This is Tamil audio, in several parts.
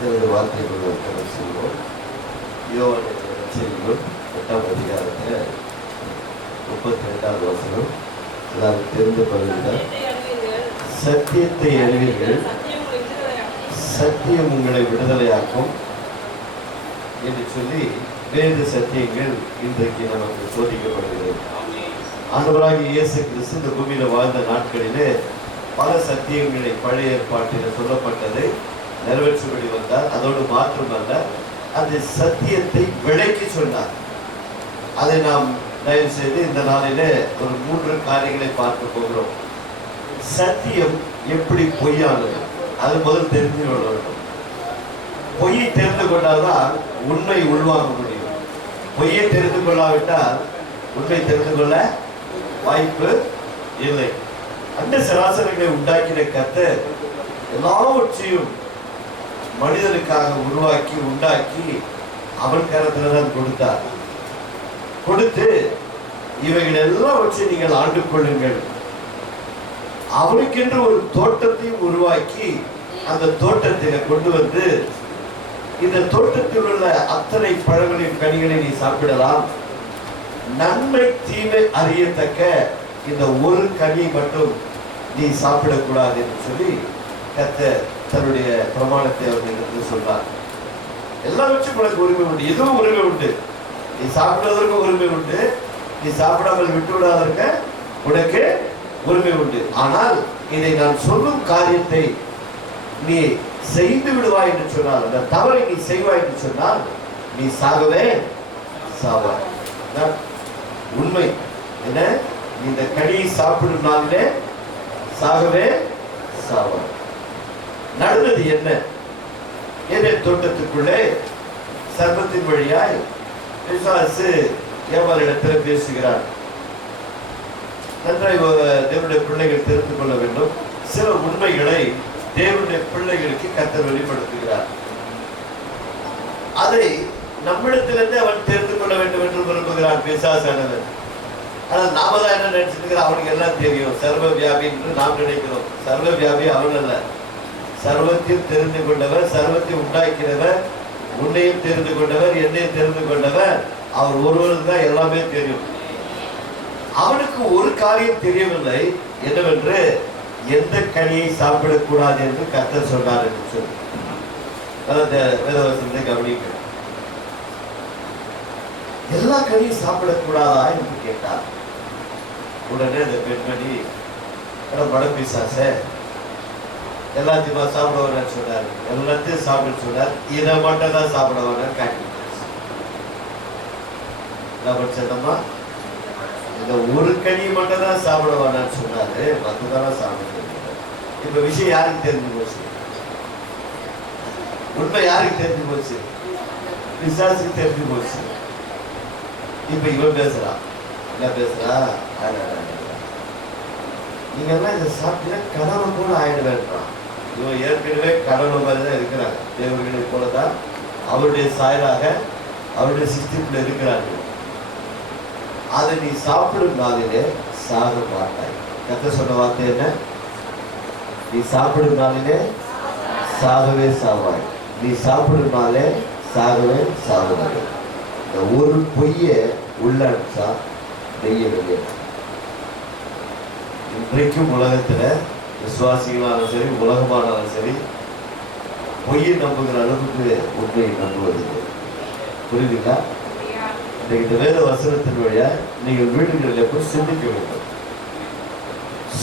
என்னுடைய வார்த்தைகளை கடந்து செல்வோம். யோவான் செய்திகள் 8ஆம் அதிகாரத்தில் 32வது வசனம். எல்லாரும் தெரிந்து கொள்ளுங்கள். சத்தியத்தை அறிவீர்கள், சத்தியம் உங்களை விடுதலையாக்கும் என்று சொல்லி வேறு சத்தியங்கள் இன்றைக்கு நமக்கு சோதிக்கப்படுகிறது. ஆண்டவராகிய இயேசு கிறிஸ்து இந்த பூமியில் வாழ்ந்த நாட்களிலே பல சத்தியங்களை பழைய ஏற்பாட்டில் சொல்லப்பட்டதை நிறைவேற்றும்படி வந்தார். அதோடு மாற்றமல்ல, அந்த சத்தியத்தை விளக்கி சொன்னார். அதை நாம் தயவு செய்து இந்த நாளிலே ஒரு 3 காரியங்களை பார்க்க போகிறோம். சத்தியம் எப்படி பொய்யானது, அது முதல் தெரிந்து கொள்ள வேண்டும். பொய்யை தெரிந்து கொண்டால்தான் உண்மை உள்வாங்க முடியும். பொய்யை தெரிந்து கொள்ளாவிட்டால் உண்மை தெரிந்து கொள்ள வாய்ப்பு இல்லை. அந்த சராசரிகளை உண்டாக்கின கர்த்தர் எல்லாவற்றையும் மனிதனுக்காக உருவாக்கி உண்டாக்கி அவன் கரத்துல தான் கொடுத்தார். கொடுத்து இவைகள் எல்லாவற்றையும் நீங்கள் ஆண்டு கொள்ளுங்கள், அவனுக்கென்று ஒரு தோட்டத்தையும் உருவாக்கி அந்த தோட்டத்தில கொண்டு வந்து இந்த தோட்டத்தில் உள்ள அத்தனை பழங்களையும் கனிகளை நீ சாப்பிடலாம், நன்மை தீமை அறியத்தக்க இந்த ஒரு கனி மட்டும் நீ சாப்பிடக்கூடாது என்று சொல்லி கர்த்தர் தன்னுடைய பிரமாணத்தை அவர்களுக்கு சொல்றார். எல்லாவற்றும் உனக்கு உரிமை உண்டு, எதுவும் உரிமை உண்டு. நீ சாப்பிடுவதற்கு உரிமை உண்டு, நீ சாப்பிடாமல் விட்டு விடாதற்கு உனக்கு உரிமை உண்டு. ஆனால் இதை நான் சொல்லும் காரியத்தை நீ செய்து விடுவாய் என்று சொன்னால், அந்த தவறை நீ செய்வாய் என்று சொன்னால் நீ சாகவே சாவாய். உண்மை என்ன? இந்த கனியை சாப்பிடும் நாளிலே சாகவே சாவாய். நடந்தது என்ன? ஏதேன் தோட்டத்துக்குள்ளே சர்ப்பத்தின் வழியாய் பிசாசு ஏவாளிடத்தில் பேசுகிறார். நன்றாய் தேவனுடைய பிள்ளைகள் தெரிந்து கொள்ள வேண்டும். சில உண்மைகளை தேவனுடைய பிள்ளைகளுக்கு கர்த்தர் வெளிப்படுத்துகிறார். அதை நம்மிடத்திலிருந்து அவன் தெரிந்து கொள்ள வேண்டும் என்று விரும்புகிறான் பிசாசானவன். ஆனால் நாம தான் என்ன நினைச்சிட்டு இருக்கிறோம், அவனுக்கு எல்லாம் தெரியும், சர்வ வியாபி என்று நாம் நினைக்கிறோம். சர்வ வியாபி அவன் அல்ல. சர்வத்தையும் தெரிந்து கொண்டவர், சர்வத்தை உண்டாக்கிறவர், உன்னையும் தெரிந்து கொண்டவர், என்னையும் தெரிந்து கொண்டவர், அவர் ஒருவருக்கு தான் எல்லாமே தெரியும். அவனுக்கு ஒரு காரியம் தெரியவில்லை, என்னவென்று எந்த கனியை சாப்பிடக்கூடாது என்று கர்த்தர் சொன்னார் என்று சொல்லி வேதவசனத்தை கவனிக்க. எல்லா கனியும் சாப்பிடக்கூடாதா என்று கேட்டார். உடனே அந்த பெண்மணி படப்பிசாச எல்லாத்தையுமா சாப்பிட வேணான்னு சொன்னார். எல்லாத்தையும் சாப்பிட சொன்னார். இதை மட்டும் தான் சாப்பிட வேணான்னு காட்டி சொன்னோமா, இந்த ஒரு கனி மட்டும் தான் சாப்பிட வேணான்னு சொன்னாரு, மற்றதான் சாப்பிட. இப்ப விஷயம் யாருக்கு தெரிஞ்சு போச்சு? உண்மை யாருக்கு தெரிஞ்சு போச்சு? பிசாசுக்கு தெரிஞ்சு போச்சு. இப்ப இவன் பேசுறான், என்ன பேசுறா? நீங்க எல்லாம் இதை சாப்பிட்டீங்கன்னா கடவுள் போல ஆயிட வேண்டாம். இவன் ஏற்கனவே கடவுள் மாதிரி தான் இருக்கிறாங்க. தேவர்களை போலதான் அவருடைய சாயலாக அவருடைய சிஸ்டத்துல இருக்கிறார்கள். அதை நீ சாப்பிடும் நாளிலே சாக மாட்டாய். கர்த்தர் சொன்ன வார்த்தை என்ன? நீ சாப்பிடும் நாளிலே சாகவே சாவாய். நீ சாப்பிடும் நாளே சாகவே சாகுவாய். இந்த ஒரு பொய்ய உள்ளா நெய்ய வெளியே. இன்றைக்கும் உலகத்துல விசுவாசிகளாலும் சரி, உலகமானாலும் சரி, பொய்யை நம்புகிற அளவுக்கு உண்மையை நம்புவதில்லை. புரியுதுங்களா? இந்த வேத வசனத்தின் வழியா நீங்கள் வீடுகளில் போய் சிந்திக்க வேண்டும்.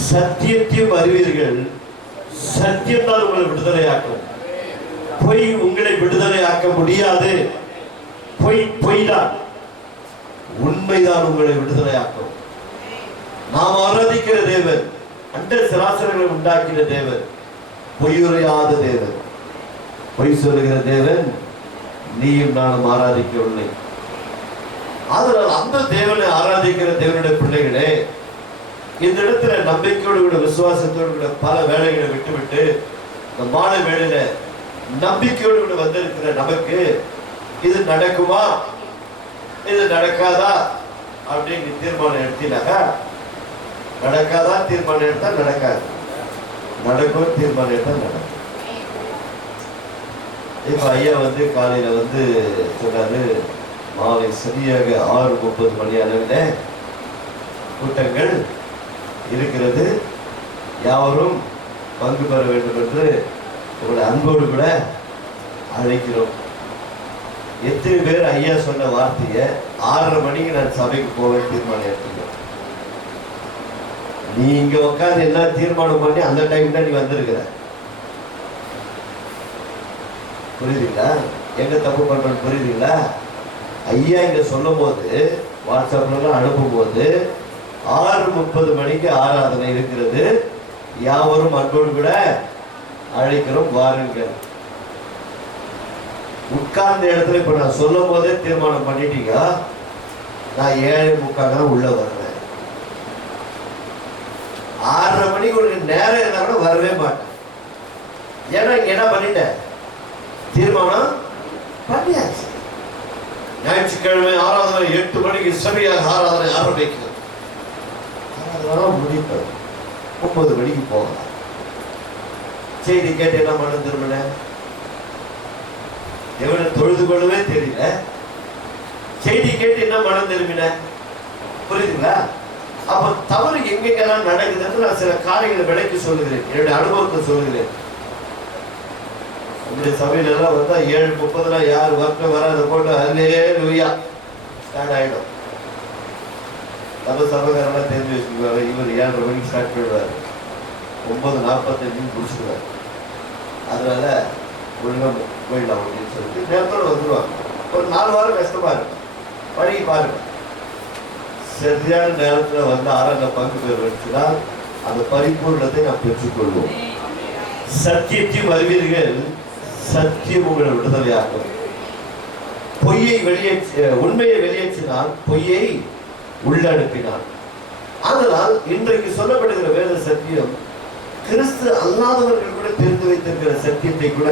சத்தியத்தையும் அறிவீர்கள், சத்தியம் தான் உங்களை விடுதலையாக்கும். பொய் உங்களை விடுதலையாக்க முடியாது. பொய் தான், உண்மைதான் உங்களை விடுதலையாக்கும். நாம் ஆராதிக்கிற தேவன் அண்ட சராசரங்களை உண்டாக்கிற தேவன், பொய்யுரையாத தேவன், பொய் சொல்லுகிற தேவன் நீயும் நானும் ஆராதிக்கவில்லை. அதனால் அந்த தேவனை ஆராதிக்கிற தேவனுடைய பிள்ளைகளே, இந்த இடத்துல நம்பிக்கையோடு கூட விசுவாசத்தோடு கூட பல வேலைகளை விட்டுவிட்டு இந்த மாலை வேளையில நம்பிக்கையோடு கூட வந்திருக்கிற நமக்கு இது நடக்குமா, இது நடக்காதா அப்படின்னு தீர்மானம் எடுத்தீனாக்கா, நடக்காதா தீர்மானம் எடுத்தா நடக்காது, நடக்கும் தீர்மானம் எடுத்தா நடக்கும். இப்போ ஐயா வந்து காலையில் வந்து சொன்னாரு, மாலை சரியாக 6:30 மணி அளவில் கூட்டங்கள் இருக்கிறது, யாவரும் பங்கு பெற வேண்டும் என்று உங்களை அன்போடு கூட அழைக்கிறோம். எத்தனை பேர் ஐயா சொன்ன வார்த்தையை 6:30 மணிக்கு நான் சபைக்கு போக தீர்மானம் எடுத்துக்கணும். நீ இங்க உட்காந்து என்ன தீர்மானம் பண்ணி அந்த டைம் தான் நீ வந்திருக்கிற. புரியுதுங்களா? எங்க தப்பு பண்றோன்னு புரியுதுங்களா? ஐயா இங்க சொல்லும் போது வாட்ஸ்அப்ல அனுப்பும் போது 6:30 மணிக்கு ஆராதனை இருக்கிறது, யாவரும் அன்போடு கூட அழைக்கிறோம், வாருங்கள். உட்கார்ந்த இடத்துல இப்ப நான் சொல்லும் போதே தீர்மானம் பண்ணிட்டீங்க, நான் 7:45 உள்ள வருவேன். 6:30 மணிக்கு ஒரு நேரம் இருந்தா கூட வரவே மாட்டேன். ஏன்னா இங்க என்ன பண்ணிட்டேன், தீர்மானம் பண்ணியாச்சு. ஞாயிற்றுக்கிழமை ஆராதனை 8 மணிக்கு சரியாக ஆராதனை ஆரம்பிக்கிறது. முடிப்பது 9 மணிக்கு போகலாம். செய்தி கேட்டு என்ன பண்ண திரும்பின, எவனை தொழுது கொள்ளவே தெரியல, செய்தி கேட்டு என்ன மனம் திரும்பின. புரியுதுங்களா? அப்ப தவறு எங்கெங்கெல்லாம் நடக்குதுன்னு நான் சில காரியங்களை விலைக்கு சொல்லுகிறேன், என்னுடைய அனுபவத்தை சொல்லுகிறேன். உங்களுடைய சபையில எல்லாம் வந்தா 7:30 யார் ஒர்க்க வராத போட்டு அல்லேலூயா ஸ்டார்ட் ஆயிடும். நம்ம சபைக்காரெல்லாம் தெரிஞ்சு வச்சுக்குவாங்க, இவர் 7:30 மணிக்கு ஸ்டார்ட் பண்ணிடுவார், 9:45 முடிச்சுடுவார். அதனால ஒழுங்கா போயிடலாம் அப்படின்னு சொல்லிட்டு நேரத்தோடு வந்துடுவாங்க. ஒரு 4 வாரம் கஷ்டமா இருக்கும், பழகி பாருங்க. சரியான நேரத்தில் வந்து ஆறாங்க பங்கு பெறுவதுனா அந்த பரிபூர்ணத்தை நாம் பெற்றுக்கொள்வோம். சத்தியத்தையும் அறிவீர்கள், சத்தியம் உங்களை விடுதலையாகும். பொய்யை உண்மையை வெளியேற்றினால் பொய்யை உள்ளடக்கினான். அதனால் இன்றைக்கு சொல்லப்படுகிற வேத சத்தியம் கிறிஸ்து அல்லாதவர்கள் கூட தெரிந்து வைத்திருக்கிற சத்தியத்தை கூட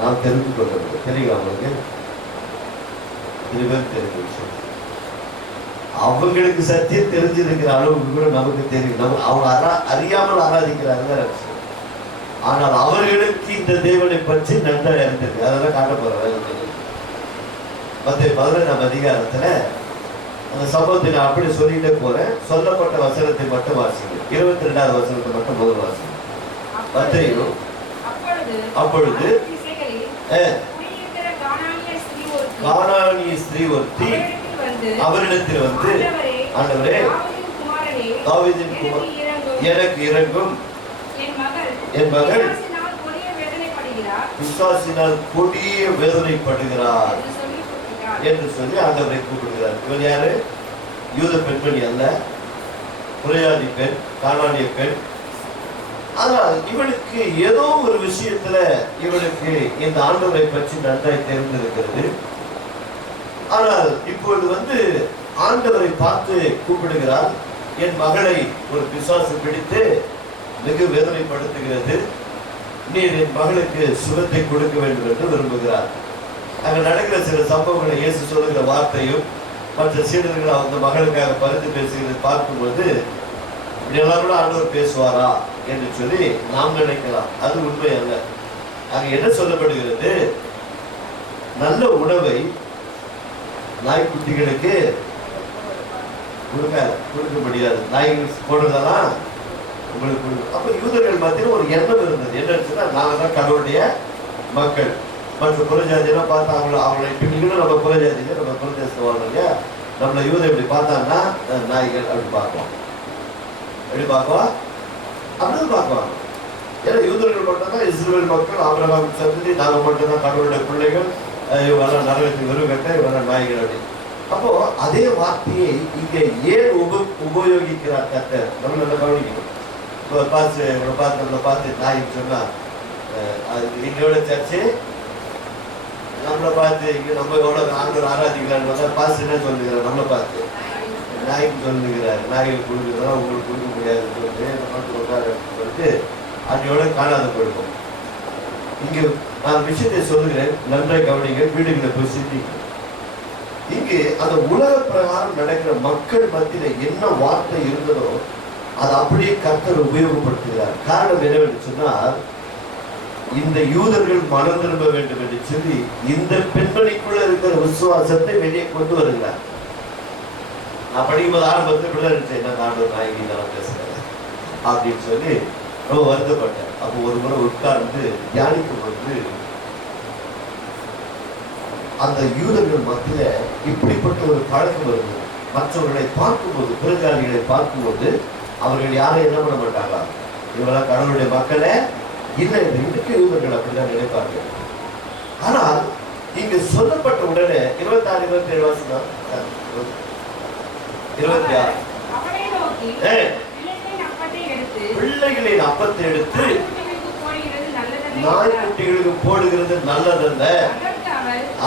நாம் தெரிந்து கொள்ள வேண்டும். தெரியுங்க அவங்களுக்கு தெரிஞ்ச விஷயம், அவங்களுக்கு சத்தியம் தெரிஞ்சிருக்கிற அளவுக்கு கூட நமக்கு தெரியும். அவங்க அறியாமல் ஆராதிக்கிறாங்க. ஆனால் அவர்களுக்கு இந்த தேவனை பற்றி நன்றாக இருந்திருக்கு. அதெல்லாம் காட்ட போறேன். மத்திய 11ஆம் அதிகாரத்துல அந்த சம்பவத்தை நான் அப்படி சொல்லிட்டே போறேன். சொல்லப்பட்ட வசனத்தை மட்டும் வாசிங்க. 22வது வசனத்தை மட்டும் முதல் வாசிங்க. மத்தேயு அப்பொழுது கானானிய ஸ்திரீ ஒருத்தி அவரிடத்தில் வந்து, ஆண்டவரே, தாவீதின் குமாரனே, எனக்கு இரங்கும், என் மகள் பிசாசினால் கொடிய வேதனைப்படுகிறார் என்று சொல்லி ஆண்டவரை கூப்பிடுகிறார். இவர் யாரு? யூத பெண்மணி அல்ல, புரையாதி பெண், கானானிய பெண். ஆனால் இவளுக்கு ஏதோ ஒரு விஷயத்துல இவளுக்கு இந்த ஆண்டவரை பற்றி நன்றாய் தெரிந்திருக்கிறது. ஆனால் இப்பொழுது வந்து ஆண்டவரை பார்த்து கூப்பிடுகிறார். என் மகளை ஒரு பிசாசு பிடித்து மிக வேதனைப்படுத்துகிறது, நீர் என் மகளுக்கு சுகத்தை கொடுக்க வேண்டும் என்று விரும்புகிறார். அங்க நடக்கிற சில சம்பவங்களை இயேசு சொல்லுகிற வார்த்தையும் மற்ற சீடர்கள் அந்த மகளுக்காக பரிந்து பேசுகிறது பார்க்கும்போது இப்படியெல்லாம் கூட ஆண்டவர் பேசுவாரா என்று சொல்லி நாம் நினைக்கலாம். அது உண்மை அல்ல. அங்க என்ன சொல்லப்படுகிறது, நல்ல உணவை நாய்க்குட்டிகளுக்கு கொடுக்க முடியாது, நாய்கள் போடுறதெல்லாம் உங்களுக்கு கொடுக்கும். அப்ப யூதர்கள் மத்தியில் ஒரு எண்ணம் இருந்தது. என்னன்னு சொன்னா, நாங்க தான் கடவுளுடைய மக்கள். மற்ற புறஜாதியெல்லாம் பார்த்தா அவங்களை இப்படிங்களும் நம்ம புறஜாதியில நம்ம புறதேசம் வாழ்றோம் இல்லையா, நம்மளை யூதர் எப்படி பார்த்தாங்கன்னா நாய்கள் அப்படி பார்க்குவோம், எப்படி பார்க்குவோம், அப்படின்னு பார்க்குவாங்க. ஏன்னா யூதர்கள் மட்டும்தான் இஸ்ரவேல் மக்கள், ஆபிரகாம் சந்ததி, நாங்கள் மட்டும்தான் கடவுளுடைய பிள்ளைகள், இவங்கெல்லாம் நரகத்துக்கு வெறும் இவங்கெல்லாம் நாய்கள் அப்படி. அப்போ அதே வார்த்தையை இங்க ஏன் உபயோகிக்கிறார் கர்த்தர், நம்ம நல்லா கவனிக்கணும். பார்த்து நாய்ன்னு சொன்னா எங்களோட சர்ச்சு நம்மளை பார்த்து இங்க நம்ம எவ்வளவு ஆண்டவர் ஆராதிக்கிறான்னு பாஸ் என்ன சொல்லுகிறார், நம்மளை பார்த்து நாய்க்கு சொல்லுகிறார், நாய்கள் கொடுக்குறதா உங்களுக்கு கொடுக்க முடியாதுன்னு சொல்லிட்டு அன்னையோட காணாத போயிருக்கோம். இங்கு நான் விஷயத்தை சொல்லுகிறேன், நன்றாக கவனிங்க, வீடுகளை போய் சிந்திங்க. இங்கு அந்த உலக பிரகாரம் நடக்கிற மக்கள் மத்தியில என்ன வார்த்தை இருந்ததோ அதை அப்படியே கர்த்தர் உபயோகப்படுத்துகிறார். காரணம் என்னவென்று சொன்னால், இந்த யூதர்கள் மனம் திரும்ப வேண்டும் என்று சொல்லி இந்த பெண்மணிக்குள்ள இருக்கிற விசுவாசத்தை வெளியே கொண்டு வருகிறார். நான் படிக்கும்போது ஆரம்பத்தில் இப்படிதான் இருந்துச்சு, என்ன ஆண்டவர் நாயகி இதெல்லாம் பேசுறேன் அப்படின்னு சொல்லி ரொம்ப வருத்தப்பட்டேன். அப்போ ஒரு முறை உட்கார்ந்து தியானிக்கும் போது அந்த யூதர்கள் மத்தியில இப்படிப்பட்ட ஒரு பழக்கம் வருது. மற்றவர்களை பார்க்கும்போது, பிறஜாதிகளை பார்க்கும்போது அவர்கள் யாரும் என்ன பண்ண மாட்டாங்களா, இவங்களாம் கடவுளுடைய மக்களே இல்லை, இன்றைக்கு யூதர்கள் அப்படிதான் நினைப்பார்கள். ஆனால் இங்கு சொல்லப்பட்ட உடனே 26, 27 வாசிதான் 26 பிள்ளைகளின் அப்பத்தை எடுத்து நாய்க்குட்டிகளுக்கு போடுகிறது நல்லதல்ல,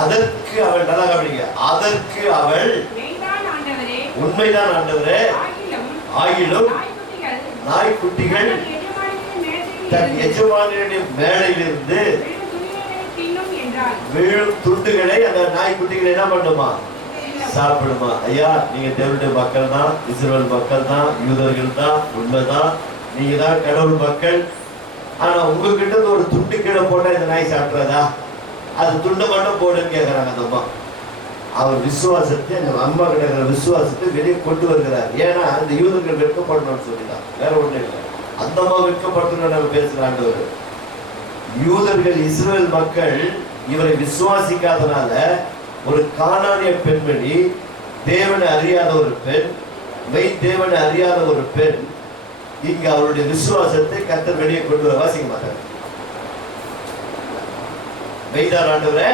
அதற்கு அவள் நல்லா கவனிங்க, அதற்கு அவள் உண்மைதான் ஆண்டவரே, ஆகிலும் நாய்க்குட்டிகள் தன் எஜமானியுடைய மேடையிலிருந்து விழும் துண்டுகளை அந்த நாய்க்குட்டிகள் என்ன பண்ணுமா, சாப்பிடுமா. ஐயா, நீங்க தேவனுடைய மக்கள் தான், இஸ்ரவேல் மக்கள் தான், யூதர்கள் தான், உண்மைதான், நீங்க தான் கடவுள் மக்கள். ஆனா உங்ககிட்ட ஒரு துண்டு கீழே போட்டா இந்த நாய் சாப்பிட்றதா, அது துண்டை மட்டும் போடுன்னு கேட்கறாங்க அந்த அம்மா. அவர் விசுவாசத்தை, அந்த அம்மா கிட்ட விசுவாசத்தை வெளியே கொண்டு வருகிறார். ஏன்னா அந்த யூதர்கள் வெட்கப்படணும்னு சொல்லிதான், வேற ஒண்ணு இல்லை. அந்த அம்மா வெட்கப்படணும் நம்ம பேசுறாண்டு. யூதர்கள் இஸ்ரவேல் மக்கள் இவரை விசுவாசிக்காதனால ஒரு கானானிய பெண்மணி, தேவனை அறியாத ஒரு பெண், மெய் தேவனை அறியாத ஒரு பெண், இங்க அவருடைய விசுவாசத்தை கர்த்தர் வெளியே கொண்டு வர வாசிக்க மாட்டார். மெய்தான் ஆண்டவரே,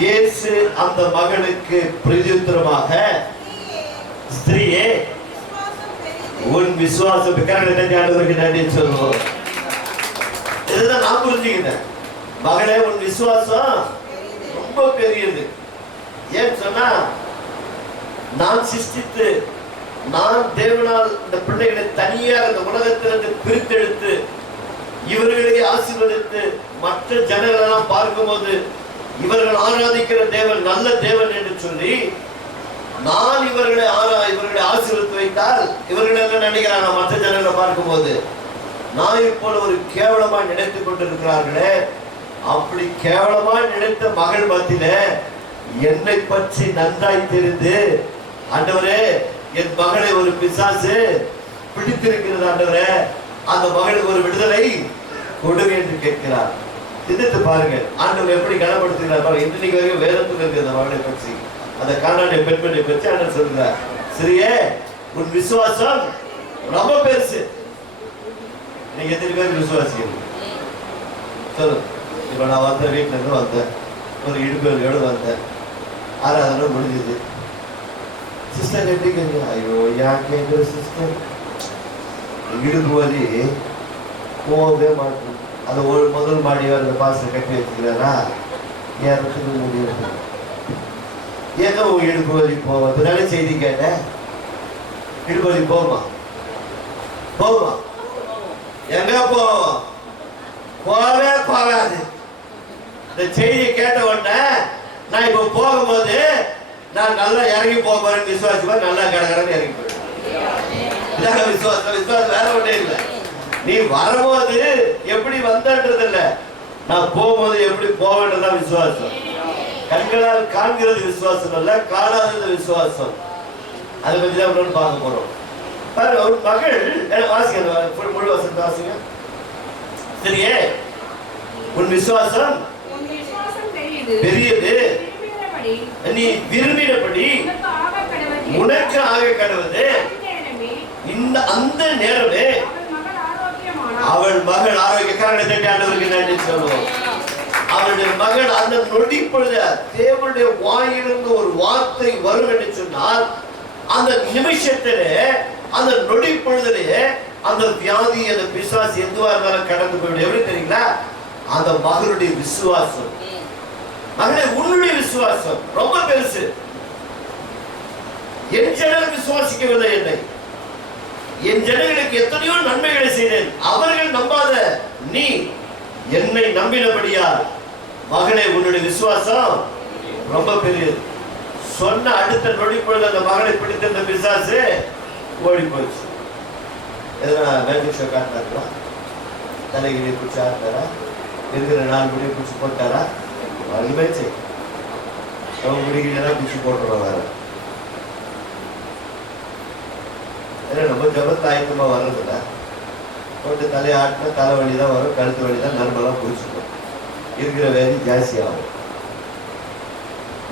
இயேசு அந்த மகளுக்கு பிரதியுத்தரமாக, ஸ்திரீயே உன் விசுவாசம் ஆண்டவருக்கு நன்றி சொல்லுவோம். இதுதான் நான் புரிஞ்சுக்கிட்டேன். மகளே, உன் விசுவாசம் ரொம்ப பெரியது. ஏன் சொன்னா, நான் சிருஷ்டித்து, நான் தேவனால் இந்த பிள்ளைகளை தனியாக இந்த உலகத்திலிருந்து பிரித்தெடுத்து இவர்களை ஆசீர்வதித்து மற்ற ஜனங்கள் எல்லாம் பார்க்கும்போது இவர்கள் ஆராதிக்கிற தேவன் நல்ல தேவன் என்று சொல்லி நான் இவர்களை ஆசீர்வதித்து வைத்தால் இவர்கள் என்ன நினைக்கிறாங்க, மற்ற ஜனங்களை பார்க்கும்போது நான் இப்போ ஒரு கேவலமாய் நினைத்துக் கொண்டிருக்கிறார்களே, அப்படி கேவலமாய் நினைத்த மகள் மத்தியில என்னை பற்றி நன்றாய் தெரிந்து, ஆண்டவரே என் மகளை ஒரு பிசாசு பிடித்திருக்கிறது ஆண்டவரே, அந்த மகளுக்கு ஒரு விடுதலை கொடுங்க என்று கேட்கிறார். சிந்தித்து பாருங்க, ஆண்டவர் எப்படி கனப்படுத்துகிறார் பாருங்க. இன்னைக்கு வரைக்கும் வேதத்தில் இருக்கு அந்த மகளை பற்றி, அந்த கானானிய பெண்மணியை பற்றி ஆண்டவர் சொல்கிறார், சரியே உன் விசுவாசம் ரொம்ப பெருசு. நீங்க எத்தனை பேர் விசுவாசிக்கிறீங்க சொல்லுங்க. இப்ப நான் வந்த வீட்டுல இருந்து வந்தேன், ஒரு இடுப்பேலோடு வந்தேன், ஆராதனை முடிஞ்சது. சிஸ்டர் எப்படி கேட்குங்க, ஐயோ ஏன் கேட்குற சிஸ்டர், இடுப்பு வலி போகவே மாட்டேன். அது ஒரு முதல் மாடியா அந்த பாசத்தை கட்டி வச்சுக்கிறாரா, ஏறத்துக்கு முடியும். ஏதோ இடுப்பு வலி போவோம், நல்ல செய்தி கேட்டேன், இடுப்பு வலி போகுமா போகுமா, எங்க போவோம், போகவே போகாது. இந்த செய்தியை கேட்ட உடனே நான் இப்ப போகும்போது நான் நல்லா இறங்கி போறேன், விசுவாசமா நல்லா கடகடன்னு இறங்கி போயிடுவேன். விசுவாசம் விசுவாசம் வேற ஒன்றே இல்லை. நீ வரும்போது எப்படி வந்தன்றது இல்லை, நான் போகும்போது எப்படி போவேன்றதான் விசுவாசம். கண்களால் காண்கிறது விசுவாசம் அல்ல, காணாதது விசுவாசம். அதை பத்தி தான் பார்க்க போறோம். ஒரு மகள் வாசிக்க முழு வசனத்தை வாசிங்க. சரியே உன் விசுவாசம் பெரியது, நீ விரும்பினபடி உனக்கு ஆக கடவுது. இந்த அந்த நேரமே அவள் மகள் ஆரோக்கியக்காரனை ஆண்டவருக்கு நன்றி சொல்லுவோம். அவளுடைய மகள் அந்த நொடி பொழுது தேவனுடைய வாயிலிருந்து ஒரு வார்த்தை வரும் என்று சொன்னால், அந்த நிமிஷத்திலே அந்த நொடி பொழுதிலே அந்த வியாதி, அந்த பிசாசு எதுவா இருந்தாலும் கடந்து போயிடும். எப்படி தெரியுங்களா, அந்த மகளுடைய விசுவாசம். மகளே, உன்னுடைய விசுவாசம் ரொம்ப பெருசு. என் ஜனங்கள் விசுவாசிக்கவில்லை என்னை, என் ஜனங்களுக்கு எத்தனையோ நன்மைகளை செய்தேன், அவர்கள் நம்பாத நீ என்னை நம்பினபடியால் மகளே உன்னுடைய விசுவாசம் ரொம்ப பெரியது. சொன்ன அடுத்த நொடி பொழுது அந்த மகளை பிடித்த அந்த பிசாசு ஓடி போச்சு. எதனா மேஜிக் ஷோ காட்டினாங்களா? தலைகிரியை பிடிச்சி ஆட்டாரா? இருக்கிற 4 முடியை பிடிச்சி போட்டாரா? வலிமைச்சு அவங்க முடிக்கலாம் பிடிச்சி போட்டுருவோம். வேற ஏன்னா நம்ம ஜபத்து ஆயத்தமா வர்றதில்ல. போட்டு தலையை ஆட்டினா தலை வலி தான் வரும், கழுத்து வலி தான், நரம்பெல்லாம் பிடிச்சிக்கும், இருக்கிற வேலை ஜாஸ்தி ஆகும்.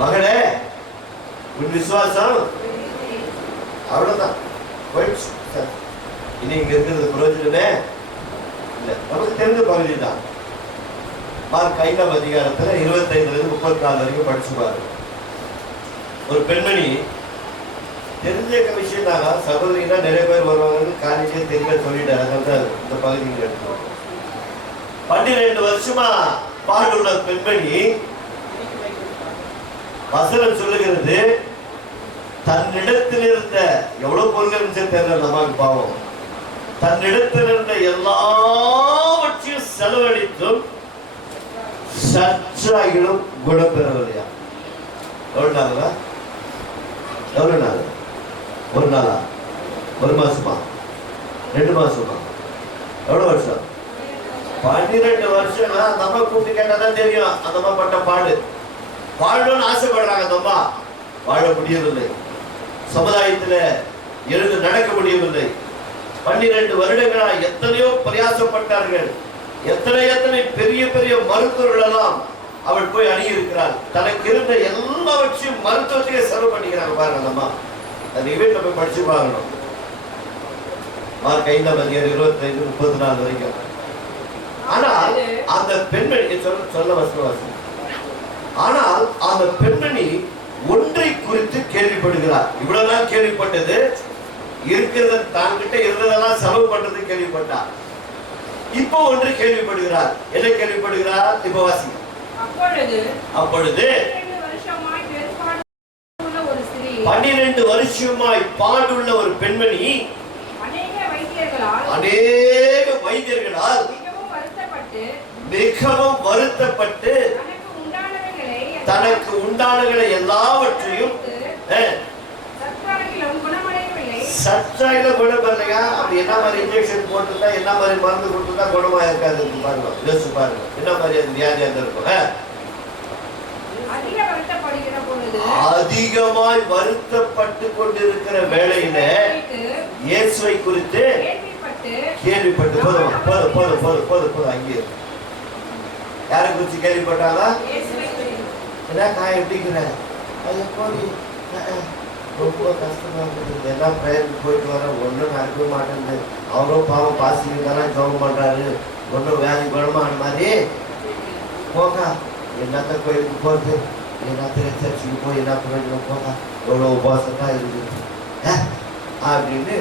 மகளே, உன் விசுவாசம் அவ்வளவுதான் போயிடுச்சு. இனி இங்க இருக்கிறது பிரயோஜனமே இல்லை. நமக்கு தெரிஞ்ச பகுதி தான். மார்க் 5ஆம் அதிகாரத்துல 25 34 வரைக்கும் படிச்சு பாருங்க. ஒரு பெண்மணி, தெரிஞ்ச விஷயம் தாங்க, சகோதரினா நிறைய பேர் வருவாங்கன்னு காலேஜே தெரியல சொல்லிட்டாரு. அதனால இந்த பகுதியில் எடுத்தோம். 12 வருஷமா பாடுள்ள பெண்மணி, வசனம் சொல்லுகிறது, தன்னிடத்தில் இருந்த எவ்வளவு பொருள் இருந்துச்சு தெரியல நமக்கு பாவம், தன்னிடத்தில் இருந்த எல்லாவற்றையும் செலவழித்தும் சற்றாகிலும் குணம் பெறவில்லையா? எவ்வளவு நாளா? எவ்வளவு நாள்? ஒரு நாளா? ஒரு மாசமா? 2 மாசமா? எவ்வளவு வருஷம்? 12 வருஷம். அந்த அம்மா கூப்பிட்டு கேட்டாதான் தெரியும் அந்த அம்மா பட்ட பாடு. வாழணும்னு ஆசைப்படுறாங்க. அந்த அம்மா வாழ முடியவில்லை, சமுதாயத்துல எழுந்து நடக்க முடியவில்லை. 12 வருடங்களா எத்தனையோ பிரயாசப்பட்டார்கள். எத்தனை பெரிய பெரிய மருத்துவர்கள் எல்லாம் அவள் போய் அணியிருக்கிறாள். தனக்கு இருந்த எல்லாவற்றையும் மருத்துவத்தையே செலவு பண்ணிக்கிறாங்க. பாருங்க அந்த அம்மா. அது வீட்டில் போய் படிச்சு பாருங்க. மார்க் 5ஆம் அதிகாரம் 25 34 வரைக்கும். ஆனால் அந்த பெண்மணி சொல்ல வசனவாசி, ஆனால் அந்த பெண்மணி ஒன்றை குறித்து கேள்விப்படுகிறார். இவ்வளவுதான் கேள்விப்பட்டது, இருக்கிறத தான்கிட்ட இருந்ததெல்லாம் செலவு பண்றது கேள்விப்பட்டார். இப்போ ஒன்று கேள்விப்படுகிறார். என்ன கேள்விப்படுகிறார்? இப்போ வாசி. அப்பொழுது 12 வருஷமாய் பாடுள்ள ஒரு பெண்மணி அநேக வைத்தியர்களால் மிகவும் வருத்தப்பட்டு தனக்கு உண்டானகளை எல்லாவற்றையும் சற்றாயில குணம் பண்ணலையா? அப்படி என்ன மாதிரி இன்ஜெக்ஷன் போட்டுட்டா, என்ன மாதிரி மருந்து கொடுத்துட்டா குணமா இருக்காது? பாருங்க, யோசிச்சு பாருங்க, என்ன மாதிரி அது வியாதியா இருக்கும். அதிகமாய் வருத்தப்பட்டு கொண்டிருக்கிற வேளையில இயேசுவை குறித்து கேள்விப்பட்டு, போதும் அங்கே யாரை குறித்து கேள்விப்பட்டாங்களா? என்ன நான் எப்படிங்கிறேன், அது போய் ரொம்ப கஷ்டமா இருக்குது. எல்லாம் பிரயத்துக்கு போயிட்டு வர ஒன்றும் நடக்கவே மாட்டேங்குது. அவரும் பாவம் பாசிங்கெல்லாம் ஜோகம் பண்றாரு, ஒன்றும் வேலை குணமான மாதிரி. போக்கா, என்னத்த கோயிலுக்கு போகிறது, என்னத்த சர்ச்சுக்கு போய் என்ன பிரயோஜனம், போக்கா எவ்வளோ உபவாசத்தான் இருக்குது அப்படின்னு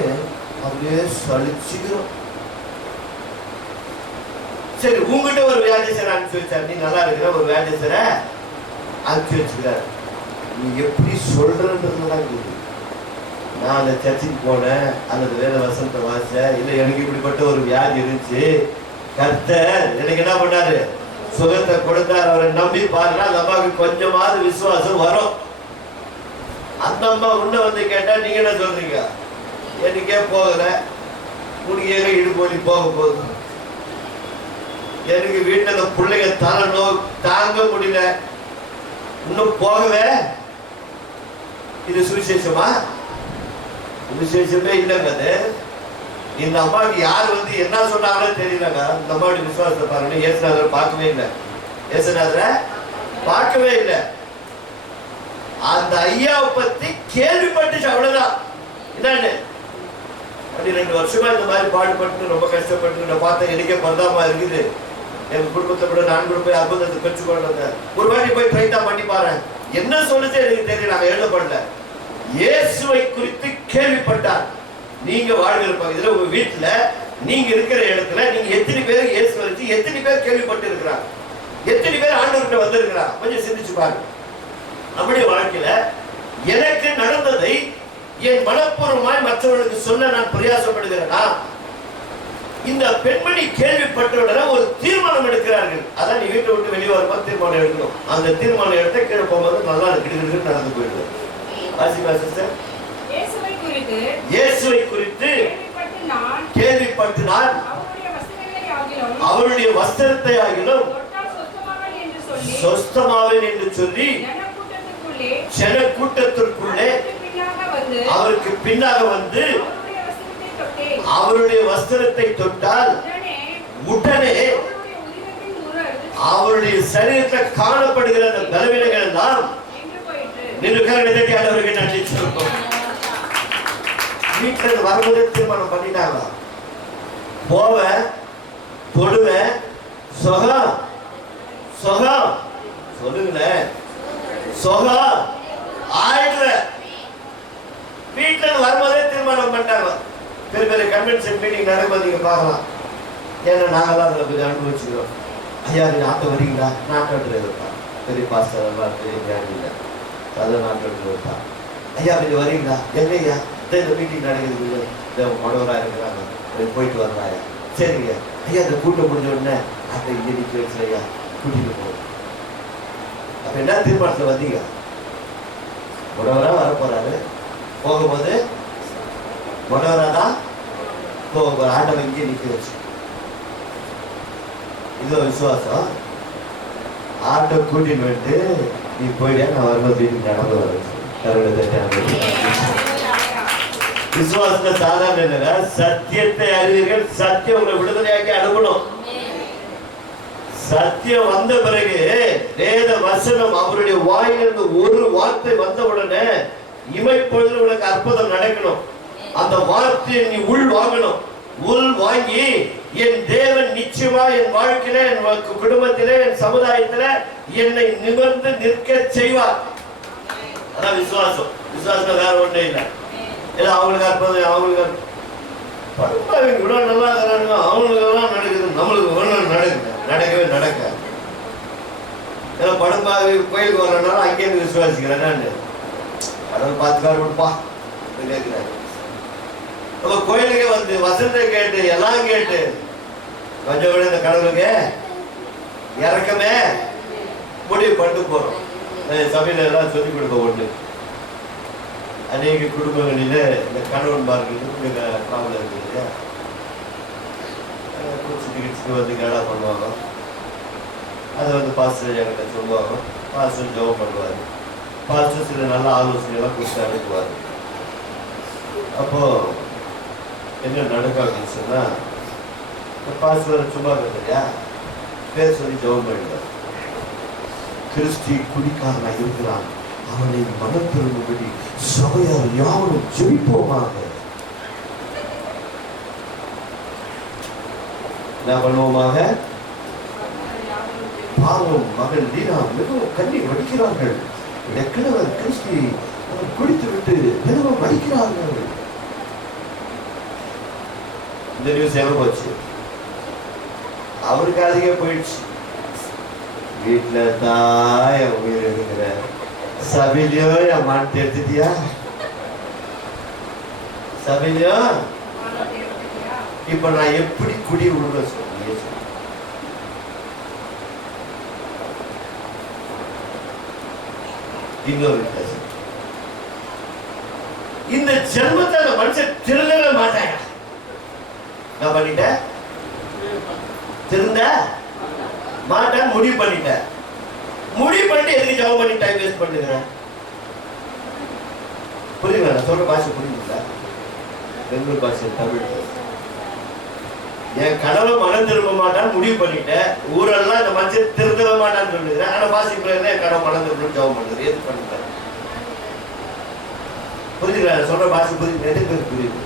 அப்படியே சலிச்சுக்கிறோம். சரி, உங்ககிட்ட ஒரு வியாதிசரை அனுப்பிச்சு வச்சார், நீ நல்லா இருக்கிற ஒரு வியாதிசரை அனுப்பிச்சு வச்சுக்கிறார். நீ எப்படி சொல்றதுதான் இருக்குது. நான் அந்த சர்ச்சுக்கு போனேன், அல்லது வேத வசனத்தை வாசிச்சேன், இல்லை எனக்கு இப்படிப்பட்ட ஒரு வியாதி இருந்துச்சு, கர்த்தர் எனக்கு என்ன பண்ணாரு, சுகத்தை கொடுத்தார், அவரை நம்பி பாருங்க. அந்த அம்மாவுக்கு கொஞ்சமாவது விசுவாசம் வரும். அந்த அம்மா உன்ன வந்து கேட்டா நீங்க என்ன சொல்றீங்க, எனக்கே போகல, முடிய இடுபொலி போக போகுது, எனக்கு வீட்டுல பிள்ளைங்க தலை நோய் தாங்க முடியல, இன்னும் போகவே. இது சுவிசேஷமா? விசேஷமே இல்லைங்க. அது இந்த அம்மாவுக்கு யார் வந்து என்ன சொன்னாங்களோ தெரியலங்க. இந்த அம்மாவுடைய விசுவாசத்தை பாருங்க. இயேசுநாதரை பார்க்கவே இல்லை, இயேசுநாதரை பார்க்கவே இல்லை. அந்த ஐயாவை பத்தி கேள்விப்பட்டுச்சு, அவ்வளவுதான். என்னன்னு 12 வருஷமா இந்த மாதிரி பாடுபட்டு ரொம்ப கஷ்டப்பட்டு நான் பார்த்தேன். எனக்கே பரிதாபமா இருக்குது. எங்க குடும்பத்தை விட நான் கூட போய் அற்புதத்தை பெற்றுக்கொண்டு ஒரு வாட்டி போய் ட்ரை தான் பண்ணி பாரு. என்ன சொல்லுச்சு எனக்கு தெரியல, நாங்க எழுதப்படல. இயேசுவை குறித்து கேள்விப்பட்டார். நீங்க வாழ்கிற பகுதியில், உங்க வீட்டுல, நீங்க இருக்கிற இடத்துல, நீங்க எத்தனை பேர் இயேசு வச்சு எத்தனை பேர் கேள்விப்பட்டு இருக்கிறாங்க, எத்தனை பேர் ஆண்டவர்கிட்ட வந்திருக்கிறாங்க, கொஞ்சம் சிந்திச்சு பாருங்க. நம்முடைய வாழ்க்கையில எனக்கு நடந்ததை என் மனப்பூர்வமாய் மற்றவர்களுக்கு சொல்ல நான் பிரயாசப்படுகிறேனா? இந்த பெண்மணி கேள்விப்பட்டவுடனே ஒரு தீர்மானம் எடுக்கிறார்கள். அதான் நீ வீட்டை விட்டு வெளியே வரும்போது தீர்மானம் எடுக்கணும். அந்த தீர்மானம் எடுத்த கீழே போகும்போது நல்லா கிடுகிடு நடந்து போயிடுது. இயேசுவை குறித்து கேள்விப்பட்டு நான் அவருடைய வஸ்திரத்தை ஆகிலும் சொஸ்தமாவேன் என்று சொல்லி ஜனக்கூட்டத்திற்குள்ளே அவருக்கு பின்னாக வந்து அவருடைய வஸ்திரத்தை தொட்டால் உடனே அவருடைய சரீரத்தில் காணப்படுகிற அந்த பலவீனங்கள் எல்லாம் நின்று கரங்களை அவருக்கு நன்றி சொல்லுவோம். வீட்டுல வரும்போதே தீர்மானம் பண்ணிட்டாங்க, போவேன் தொடுவேன் சொகம் சொகம் சொல்லுங்களேன் சொகம் ஆயிடுவேன். வீட்டுல வரும்போதே தீர்மானம் பண்ணிட்டாங்க. பெரிய பெரிய கன்வென்ஷன் மீட்டிங் நடக்கும்போது நீங்க பார்க்கலாம். ஏன்னா நாங்களாம் அதில் கொஞ்சம் அனுபவிச்சுக்கிறோம். ஐயா நீ நாட்டை வரீங்களா? நாட்டோட்டு இருப்பா பெரிய பாஸ்டர் எல்லாம் பெரிய ஞானிங்க அதை நாட்டோட்டு இருப்பா. ஐயா கொஞ்சம் வரீங்களா? எங்கய்யா இந்த மீட்டிங் நடக்குது, இந்த மனோராக இருக்கிறாங்க, போயிட்டு வர்றாயா? சரிங்க ஐயா இந்த கூட்டம் முடிஞ்ச உடனே நாட்டை இங்கே நிற்க வச்சு ஐயா கூட்டிட்டு போகும். அப்ப என்ன தீர்மானத்தில் வந்தீங்க? மனோரா வரப்போறாரு, போகும்போது மனோரா தான் போக ஆட்டை இங்கே நிற்க வச்சு. இது விசுவாசம். ஆட்டோ கூட்டின்னு வந்து நீ போயிட நான் வரும்போது வீட்டுக்கு நடந்து வரேன். விசுவாசத்தை சாதாரண இல்லைங்க, சத்தியத்தை அறிவீர்கள், சத்தியம் உங்களை விடுதலையாக்கி அனுப்பணும். சத்தியம் வந்த பிறகு வேத வசனம் அவருடைய வாயிலிருந்து ஒரு வார்த்தை வந்த உடனே இமைப்பொழுது உனக்கு அற்புதம் நடக்கணும். அந்த வார்த்தையை நீ உள் வாங்கணும். உள் வாங்கி என் தேவன் நிச்சயமா என் வாழ்க்கையில, என் குடும்பத்திலே, என் சமுதாயத்துல என்னை நிமிர்ந்து நிற்க செய்வார். அதான் விசுவாசம். விசுவாசம் வேற ஒன்றே இல்லை. ஏன்னா அவங்களுக்கு அற்புதம், அவங்களுக்கு படுப்பாவின் கூட நல்லா இருக்கிறாங்க, அவங்களுக்கு எல்லாம் நடக்குது, நம்மளுக்கு ஒன்றும் நடக்குது, நடக்கவே நடக்க. ஏன்னா படுப்பாவி கோயிலுக்கு வரனால அங்கேயிருந்து விசுவாசிக்கிறேன் நான். கடவுள் பார்த்துக்காரு விடுப்பா கேட்கிறாரு. நம்ம கோயிலுக்கு வந்து வசனத்தை கேட்டு எல்லாம் கேட்டு கொஞ்சம் விட இந்த கடவுளுக்கு இறக்கமே முடிவு பண்ணிட்டு போறோம். சபையில எல்லாம் சொல்லிக் கொடுக்க ஒன்று. அநேக குடும்பங்களில இந்த கணவன்மார்களுக்கு ப்ராப்ளம் இருக்குது இல்லையா? குடிச்சிட்டு வந்து கேடா பண்ணுவாங்க. அதை வந்து பாஸ்டர் என்கிட்ட சொல்லுவாங்க. பாஸ்டர் ஜெபம் பண்ணுவார். பாஸ்டர் சில நல்ல ஆலோசனைலாம் கொடுத்து அனுப்புவார். அப்போ என்ன நடக்கும் அப்படின்னு சொன்னா, பாஸ்டர் சும்மா இல்லையா, பேர் சொல்லி ஜெபம் பண்ணிடுவார். கிறிஸ்டி குடிக்காரனா இருக்கிறான், அவனை மனம் பெறும்படி சபையார் யாரும் ஜெபிப்போமாக. என்ன பண்ணுவோமாக? பாவம் மகள் லீனா மிகவும் கண்ணீர் வடிக்கிறார்கள். கிழவர் கிறிஸ்டி குடித்து விட்டு மிகவும் வடிக்கிறார்கள். இந்த நியூஸ் எவ்வளவு போச்சு? அவருக்கு அதிக போயிடுச்சு. வீட்டுல தான் என் உயிர் எடுக்கிற, சபையிலையோ என் மானத்தை எடுத்துட்டியா? சபையிலையோ இப்ப நான் எப்படி குடி விடுற சொல்ல? இன்னொரு வித்தியாசம், இந்த ஜென்மத்தை அந்த மனுஷன் திருந்தவே மாட்டாங்க. நான் பண்ணிட்டேன், திருந்த மாட்டேன் முடிவு பண்ணிட்டேன். முடிவு பண்ணிட்டு எதுக்கு ஜாப் பண்ணி டைம் வேஸ்ட் பண்ணுகிறேன்? புரியுங்களா? நான் சொல்ற பாஷை புரியுங்களா? பெங்களூர் பாஷை தமிழ். என் கடவுளை மனம் திரும்ப மாட்டான்னு முடிவு பண்ணிட்டேன். ஊரெல்லாம் இந்த மனுஷன் திருந்தவே மாட்டான்னு சொல்லுகிறேன். ஆனா பாசிப்பில் என் கடவுள் மனம் திரும்ப ஜாப் பண்ணுறது எது பண்ணுறேன்? புரியுங்களா? சொல்ற பாஷை புரியுது, நிறைய பேர் புரியுது.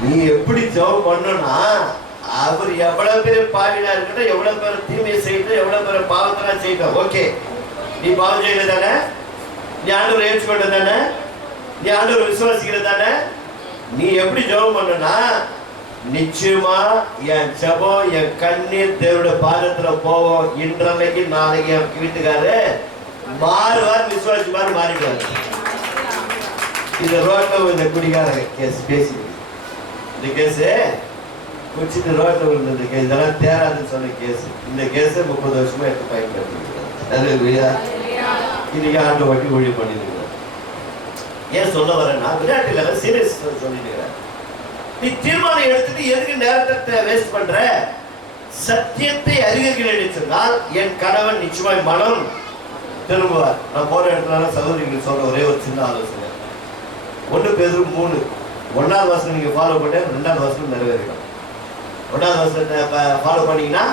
நீ எப்படி ஜாப் பண்ணனா, அவர் எவ்வளவு பேர் பாவினா இருக்கட்டும், எவ்வளவு பேர் தீமையை செய்யட்டும், எவ்வளவு பேர் பாவத்தெல்லாம் செய்யட்டும், ஓகே, நீ பாவம் செய்யறது தானே, நீ ஆண்டவரை ஏற்றுக்கொண்டது தானே, நீ ஆண்டவரை விசுவாசிக்கிறது தானே. நீ எப்படி ஜெபம் பண்ணனா, நிச்சயமா என் ஜெபம், என் கண்ணீர் தேவனுடைய பாதத்துல போவோம். இன்றைக்கு நாளைக்கு என் வீட்டுக்காரு மாறுவார், விசுவாசி மாதிரி மாறிடுவார். இந்த ரோட்ல இந்த குடிகார கேஸ் பேசி, இந்த கேஸ் குடிச்சிட்டு ரோட்ல விழுந்த கேஸ், இதெல்லாம் தேராதுன்னு சொன்ன கேஸ். இந்த கேஸை 30 வருஷமா எடுத்து பயன்படுத்திருக்கிறேன். இன்னைக்கு ஆண்டு வட்டி ஊழியம் பண்ணிருக்கிறேன். ஏன் சொல்ல வரேன்னா, விளையாட்டு இல்லாத சீரியஸ் சொல்லிட்டு இருக்கிறேன். நீ தீர்மானம் எடுத்துட்டு எதுக்கு நேரத்தை வேஸ்ட் பண்ற? சத்தியத்தை அறிகிறீர்கள் சொன்னால் என் கணவன் நிச்சயமாய் மனம் திரும்புவார். நான் போற இடத்துல சகோதரிகள் சொல்ற ஒரே ஒரு சின்ன ஆலோசனை, 1 பேதுரு 3 1ஆவது வசனம் நீங்க ஃபாலோ பண்ண 2ஆவது வசனம் நிறைவேறிடும். 1ஆவது வசனத்தை ஃபாலோ பண்ணீங்கன்னா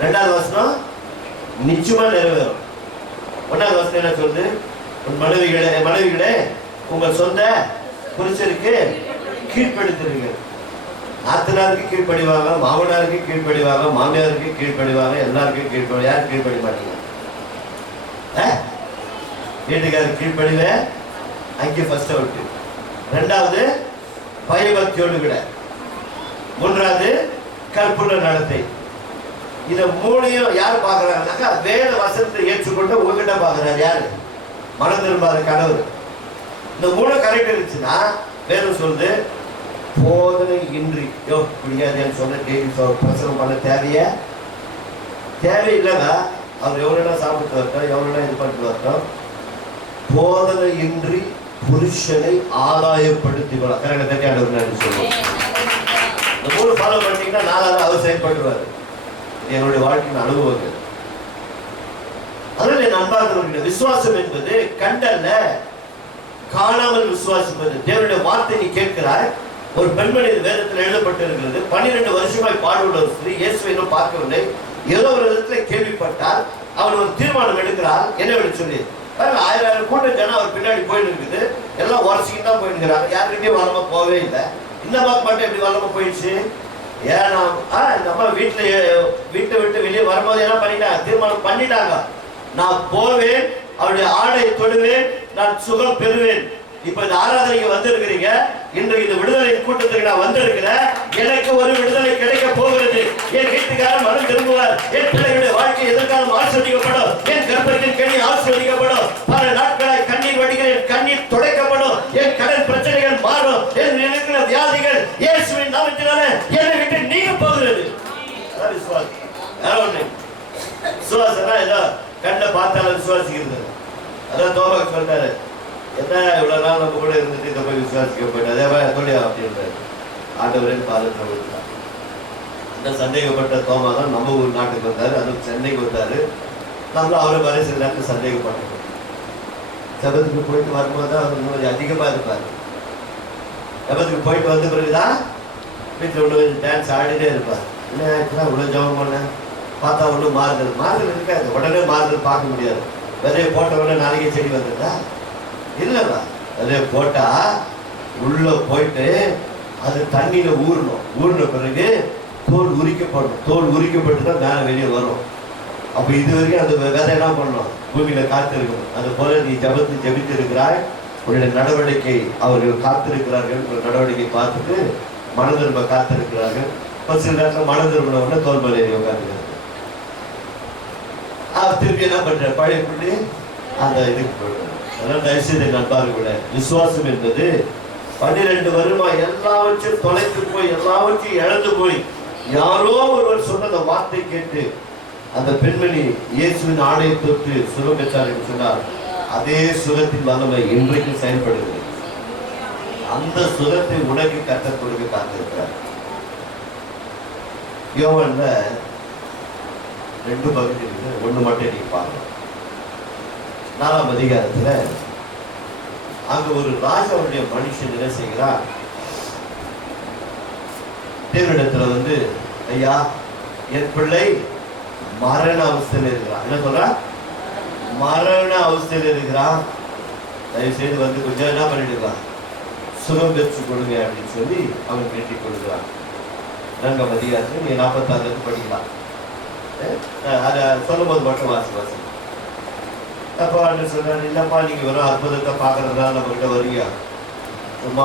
2ஆவது வசனம் நிச்சயமா நிறைவேறும். 1ஆவது வசனம் என்ன சொல்லுது? உன் மனைவிகளே உங்கள் சொந்த புருஷருக்கு கீழ்ப்படுத்துறீங்க. நாத்தனாருக்கு கீழ்ப்படிவாங்க, மாமனாருக்கு கீழ்ப்படிவாங்க, மாமியாருக்கு கீழ்ப்படிவாங்க, எல்லாருக்கும் கீழ்ப்படி. யாரும் கீழ்ப்படி மாட்டீங்க? வீட்டுக்காரருக்கு கீழ்ப்படிவே அங்கே ஃபர்ஸ்ட் அவுட். 2வது பயபக்தியோடு விட. 3வது கற்புள்ள நடத்தை. இதை 3ஐயும் யார் பார்க்கறாங்கன்னாக்கா வேத வசனத்தை ஏற்றுக்கொண்டு உங்ககிட்ட பார்க்கறாரு. யாரு? மனம் திரும்பாத கணவர். இந்த 3 கரெக்ட் இருந்துச்சுன்னா வேதம் சொல்லுது, போதனை இன்றி முடியாதுன்னு சொன்ன டெய்லி பிரசவம் பண்ண தேவையில்லைங்க. அவர் எவ்வளோனா சாப்பிட்டு வரட்டும், எவ்வளோனா இது பண்ணிட்டு வரட்டும். போதனை இன்றி புருஷனை ஆதாயப்படுத்தி கரெக்டாக தட்டியாடுன்னு சொல்லுவோம். இந்த 3 ஃபாலோ பண்ணிட்டீங்கன்னா 4வது அவர் செயல்பட்டுருவார். என்னுடைய வாழ்க்கையின் அனுபவங்கள். அதனால என் அன்பார்ந்தவர்களே, விசுவாசம் என்பது கண்டல்ல, காணாமல் விசுவாசிப்பது. தேவனுடைய வார்த்தை நீ கேட்கிறாய். ஒரு பெண்மணி வேதத்தில் எழுதப்பட்டு இருக்கிறது. 12 வருஷமாய் பாடுள்ள ஒரு ஸ்திரீ இயேசுவை இன்னும் பார்க்கவில்லை. ஏதோ ஒரு விதத்துல கேள்விப்பட்டால் அவர் ஒரு தீர்மானம் எடுக்கிறார். என்ன சொல்லி 1000 கூட்டம் ஜனம் அவர் பின்னாடி போயிட்டு இருக்குது. எல்லாம் உரசிக்கிட்டு தான் போயிட்டு இருக்கிறாங்க. யாருக்கிட்டையும் வரமா போகவே இல்லை. இந்த மாதிரி மட்டும் எப்படி வரமா போயிடுச்சு? ஏன்னா இந்த அம்மா வீட்டை விட்டு வெளியே வரும்போது என்ன பண்ணிட்டாங்க? தீர்மானம் பண்ணிட்டாங்க, நான் போவேன், அவருடைய ஆடை தொடுவேன், நான் சுகம் பெறுவேன். இப்ப இந்த ஆராதனைக்கு வந்திருக்கிறீங்க. இன்றைக்கு இந்த விடுதலை கூட்டத்துக்கு நான் வந்திருக்கிறேன். எனக்கு ஒரு விடுதலை கிடைக்க போகிறது. என் வீட்டுக்காரர் மனம் திரும்புவார். என் பிள்ளைகளுடைய வாழ்க்கை எதிர்காலம் ஆசீர்வதிக்கப்படும். என் கர்ப்பத்தின் கண்ணி ஆசீர்வதிக்கப்படும். பல நாட்களாய் கண்ணீர் வடிகள் என் கண்ணீர் துடைக்கப்படும். என் கடன் பிரச்சனைகள் மாறும். என் இருக்கிற வியாதிகள் இயேசுவின் நாமத்தினாலே என்னை விட்டு நீங்க போகிறது. விசுவாசம்னா ஏதோ கண்ணை பார்த்தாலும் விசுவாசிக்கிறது. அதான் தோபாக்கு சொல்றாரு, என்ன இவ்வளவு நாள் நம்ம கூட இருந்துட்டு இதை போய் விசுவாசிக்க போயிட்டு அதே மாதிரி தொழியா அப்படின்றாரு. ஆண்டவரின் பாதத்தை விட்டார். இந்த சந்தேகப்பட்ட தோமா தான் நம்ம ஊர் நாட்டுக்கு வந்தாரு. அதுவும் சென்னைக்கு வந்தாரு. நம்மளும் அவரை வரை சில நேரத்தில் சந்தேகப்பட்டோம். ஜபத்துக்கு போயிட்டு வரும்போது தான் அவர் கொஞ்சம் அதிகமா இருப்பார். ஜபத்துக்கு போயிட்டு வந்த பிறகுதான் வீட்டில் உள்ள டான்ஸ் ஆடிட்டே இருப்பார். என்ன ஆச்சுன்னா இவ்வளோ ஜபம் பண்ண பார்த்தா ஒன்றும் மாறுதல் இருக்காது. உடனே மாறுதல் பார்க்க முடியாது. விதையை போட்ட உடனே நாளைக்கே செடி வந்துருந்தா இல்லைங்களா? விதையை போட்டா உள்ள போயிட்டு அது தண்ணியில ஊறின பிறகு தோல் உரிக்கப்படணும். தோல் உரிக்கப்பட்டு தான் மேலே வெளியே வரும். அப்போ இது வரைக்கும் அந்த விதை என்ன பண்ணணும்? பூமியில காத்திருக்கணும். அது போல நீ ஜபித்து இருக்கிறாய். உன்னுடைய நடவடிக்கை அவர்கள் காத்திருக்கிறார்கள். ஒரு நடவடிக்கை பார்த்துட்டு மனதிரும்ப காத்திருக்கிறார்கள். ஒரு சில நேரத்தில் மனதிரும்பின தோல் மேலே உட்காந்துக்கிறாங்க. திருப்பி என்ன பண்ற? பழைய புள்ளி அந்த இதுக்கு போயிடும். அதனால தயவுசெய்து நண்பார்கள் கூட விசுவாசம் என்பது 12 வருமா எல்லாவற்றையும் தொலைத்து போய் எல்லாவற்றையும் இழந்து போய் யாரோ ஒருவர் சொன்ன அந்த வார்த்தை கேட்டு அந்த பெண்மணி இயேசுவின் ஆடையை தொட்டு சுகம் பெற்றார் என்று சொன்னார். அதே சுகத்தின் வல்லமை இன்றைக்கு செயல்படுகிறது. அந்த சுகத்தை உனக்கு கற்றுக் கொடுக்க காத்திருக்கிறார். யோவான்ல 2 பகுதி இருக்கு. 1 மட்டும் நீங்க பார்க்கணும். 4ஆம் அதிகாரத்துல அங்க ஒரு ராஜாவுடைய மனுஷன் என்ன செய்கிறார்? தேவனிடத்துல ஐயா என் பிள்ளை மரண அவஸ்தையில் இருக்கிறான். என்ன சொல்ற? மரண அவஸ்தையில் இருக்கிறான். தயவு செய்து கொஞ்சம் என்ன பண்ணிடுவான்? சுகம் பெற்று கொடுங்க அப்படின்னு சொல்லி அவன் கேட்டி கொடுக்குறான். 4ஆம் அதிகாரத்துல நீங்க 46 படிக்கலாம். அதை சொல்லும் போது மட்டும் வாசி. அப்போ அப்படின்னு சொன்னார், இல்லைப்பா நீங்கள் வெறும் அற்புதத்தை பார்க்குறதுனால நம்மகிட்ட வரீங்க, சும்மா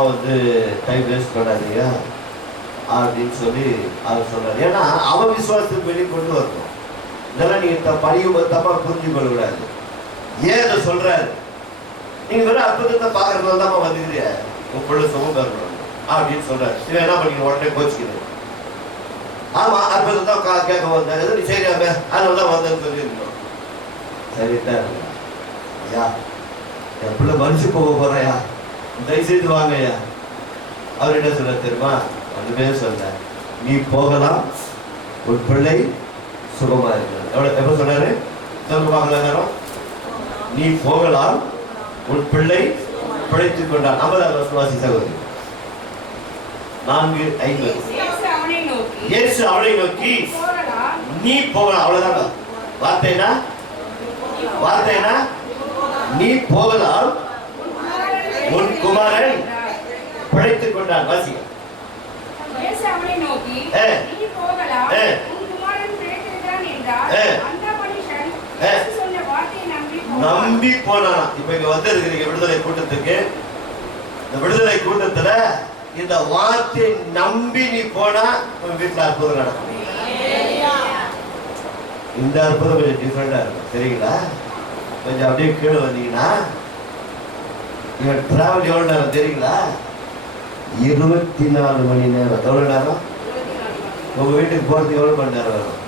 டைம் வேஸ்ட் பண்ணாதீங்க அப்படின்னு சொல்லி அவர் சொன்னார். ஏன்னா அவன் விசுவாசத்துக்கு வெளியே கொண்டு வரணும். இதெல்லாம் நீங்கள் படிக்கும் போது தப்பாக புரிஞ்சு கொள்ளக்கூடாது. ஏன் அதை சொல்கிறாரு? நீங்கள் வெறும் அற்புதத்தை பார்க்குறதுனால தான் வந்துக்கிறீங்க, உன் பிள்ளை சுகம் பெறணும் அப்படின்னு சொல்கிறார். இவன் என்ன பண்ணிக்கணும்? உடனே கோச்சிக்கிறேன். ஆமாம் அற்புதத்தை கேட்க வந்தேன், எதுவும் நீ செய்யாம அதனால தான் வந்தேன்னு சொல்லியிருந்தோம். சரிதான் ஐயா, என் பிள்ளை மனுஷன் போக போறையா, தயவுசெய்து வாங்க ஐயா அவர் என்ன சொல்ல தெரியுமா? அதுவே சொல்ல, நீ போகலாம், உன் பிள்ளை சுகமா இருக்கிறது. எப்ப சொன்னாரு? சொல்லுவாங்க, நீ போகலாம், உன் பிள்ளை பிழைத்துக் கொண்டான். 50வது வசனம் வாசி சகோதரி. 4:50. இயேசு அவனை நோக்கி நீ போகலாம். அவ்வளவுதான் வார்த்தைனா, வார்த்தைனா நீ போகலாம், உன் குமாரன் பிழைத்துக் கொண்டான். வாசி. இயேசு அவனை நோக்கி நீ போகலாம், உன் குமாரன் பிழைத்திருக்கிறான் என்றார். அந்த மனுஷன் இயேசு சொன்ன வார்த்தையை நம்பி போனான். இப்ப இங்க வந்து இருக்கிறீங்க விடுதலை கூட்டத்துக்கு. இந்த விடுதலை கூட்டத்துல இந்த வார்த்தையை நம்பி நீ போனா உன் வீட்டுல அற்புதம் நடக்கும். இந்த அற்புதம் கொஞ்சம் டிஃபரெண்டா இருக்கும், சரிங்களா? கொஞ்சம் அப்படியே கீழே வந்தீங்கன்னா இவன் டிராவல் எவ்வளவு நேரம் தெரியுங்களா? 24 மணி நேரம். எவ்வளவு நேரம்? உங்க வீட்டுக்கு போறதுக்கு எவ்வளவு மணி நேரம் வரும்?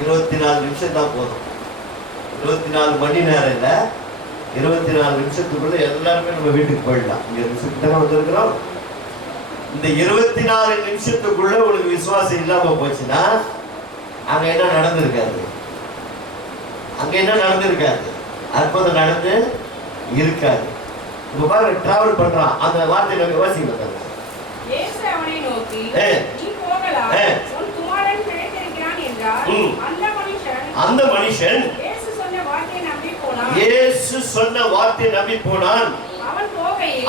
24 நிமிஷம் தான் போதும். 24 மணி நேரம் இல்ல, 24 நிமிஷத்துக்குள்ள எல்லாருமே நம்ம வீட்டுக்கு போயிடலாம். இங்க நிமிஷத்துக்கு வந்திருக்கிறோம். இந்த 24 நிமிஷத்துக்குள்ள உங்களுக்கு விசுவாசம் இல்லாம போச்சுன்னா அங்க என்ன நடந்திருக்காது? அங்க என்ன நடந்திருக்காது? அற்புதம் நடந்து இருக்காது. இப்ப பாருங்க, டிராவல் பண்றான். அந்த வார்த்தையை நம்ம வாசிக்க இயேசு அவனை நோக்கி நீ போகலாம், உன் குமாரன் பிழைத்திருக்கிறான் என்றார். அந்த மனுஷன் இயேசு சொன்ன வார்த்தையை நம்பி போனான்.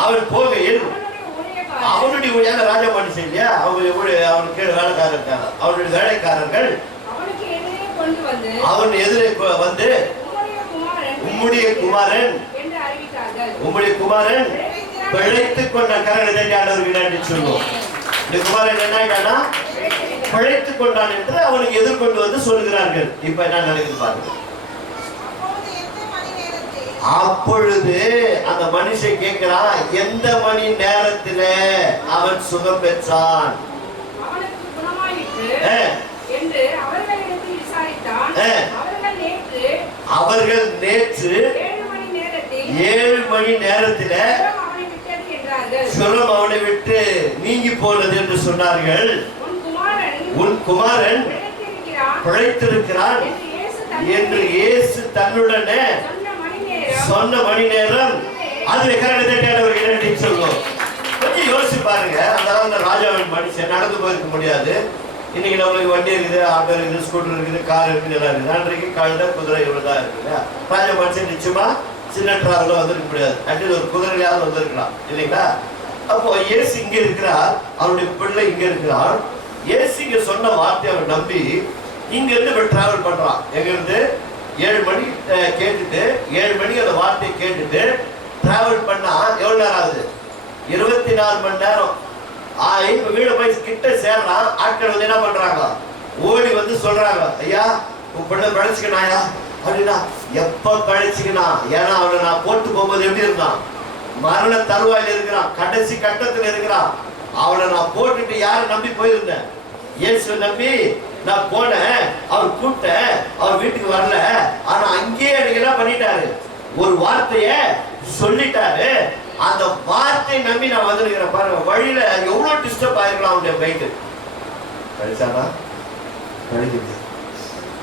அவன் போகையில் அவனுடைய ராஜா மனுஷன் இல்லையா, அவனுக்கு வேலைக்காரர்கள், அவனுடைய வேலைக்காரர்கள் அவன் எதிரே வந்து உம்முடைய குமாரன் பிழைத்துக் கொண்ட கரங்களை தட்டி ஆண்டவருக்கு நன்றி சொல்லுவோம். இந்த குமாரன் என்ன ஆயிட்டானா? பிழைத்துக் கொண்டான் என்று அவனுக்கு எதிர்கொண்டு வந்து சொல்லுகிறார்கள். இப்ப என்ன நடக்குது பாருங்க. அப்பொழுது அந்த மனுஷன் கேட்கிறான், எந்த மணி நேரத்துல அவன் சுகம் பெற்றான்? அவர்கள் நேற்று 7 மணி நேரத்துல சுகம் அவனை விட்டு நீங்கி போனது என்று சொன்னார்கள். உன் குமாரன் பிழைத்திருக்கிறான் என்று இயேசு தன்னுடனே சொன்ன மணி நேரம். அது கரடி சொல்லுவோம். கொஞ்சம் யோசிச்சு பாருங்க. அந்த ராஜாவின் மனுஷன் நடந்து போயிருக்க முடியாது. இன்னைக்கு நம்மளுக்கு வண்டி இருக்குது, ஆட்டோ இருக்குது, ஸ்கூட்டர் இருக்குது, கார் இருக்குது, எல்லாம் இருக்குது. அன்றைக்கு கழுதை, குதிரை இவ்வளவுதான் இருக்குது. ராஜா மனுஷன் நிச்சயமா சின்ன டிராவல வந்திருக்க முடியாது. அட்லீஸ்ட் ஒரு குதிரையாவது வந்திருக்கலாம், இல்லைங்களா? அப்போ இயேசு இங்க இருக்கிறார், அவருடைய பிள்ளை இங்க இருக்கிறார். இயேசு இங்க சொன்ன வார்த்தையை அவர் நம்பி இங்க இருந்து இப்ப டிராவல் பண்றான். எங்க இருந்து 7 மணி கேட்டுட்டு 7 மணிக்கு அந்த வார்த்தையை கேட்டுட்டு டிராவல் பண்ணா எவ்வளவு நேரம் ஆகுது? 24 மணி நேரம். இப்ப வீடு போய் கிட்ட சேர்றான். ஆட்கள் வந்து என்ன பண்றாங்க? ஓடி வந்து சொல்றாங்க, ஐயா உன் பிள்ளை பழிச்சுக்கணாயா அப்படின்னா. எப்ப பழிச்சுக்கணா? ஏன்னா அவனை நான் போட்டு போகும்போது எப்படி இருந்தான்? மரண தருவாயில் இருக்கிறான், கடைசி கட்டத்தில் இருக்கிறான். அவனை நான் போட்டுட்டு யாரை நம்பி போயிருந்தேன்? இயேசு நம்பி நான் போனேன். அவர் கூப்பிட்டேன், அவர் வீட்டுக்கு வரல. ஆனா அங்கேயே எனக்கு என்ன பண்ணிட்டாரு? ஒரு வார்த்தைய சொல்லிட்டாரு. அந்த வார்த்தையை நம்பி நான் வந்திருக்கிறேன். பாருங்க, வழியில எவ்வளவு டிஸ்டர்ப் ஆயிருக்கலாம் அவனுடைய மைண்டு. கழிச்சானா கழிக்குது,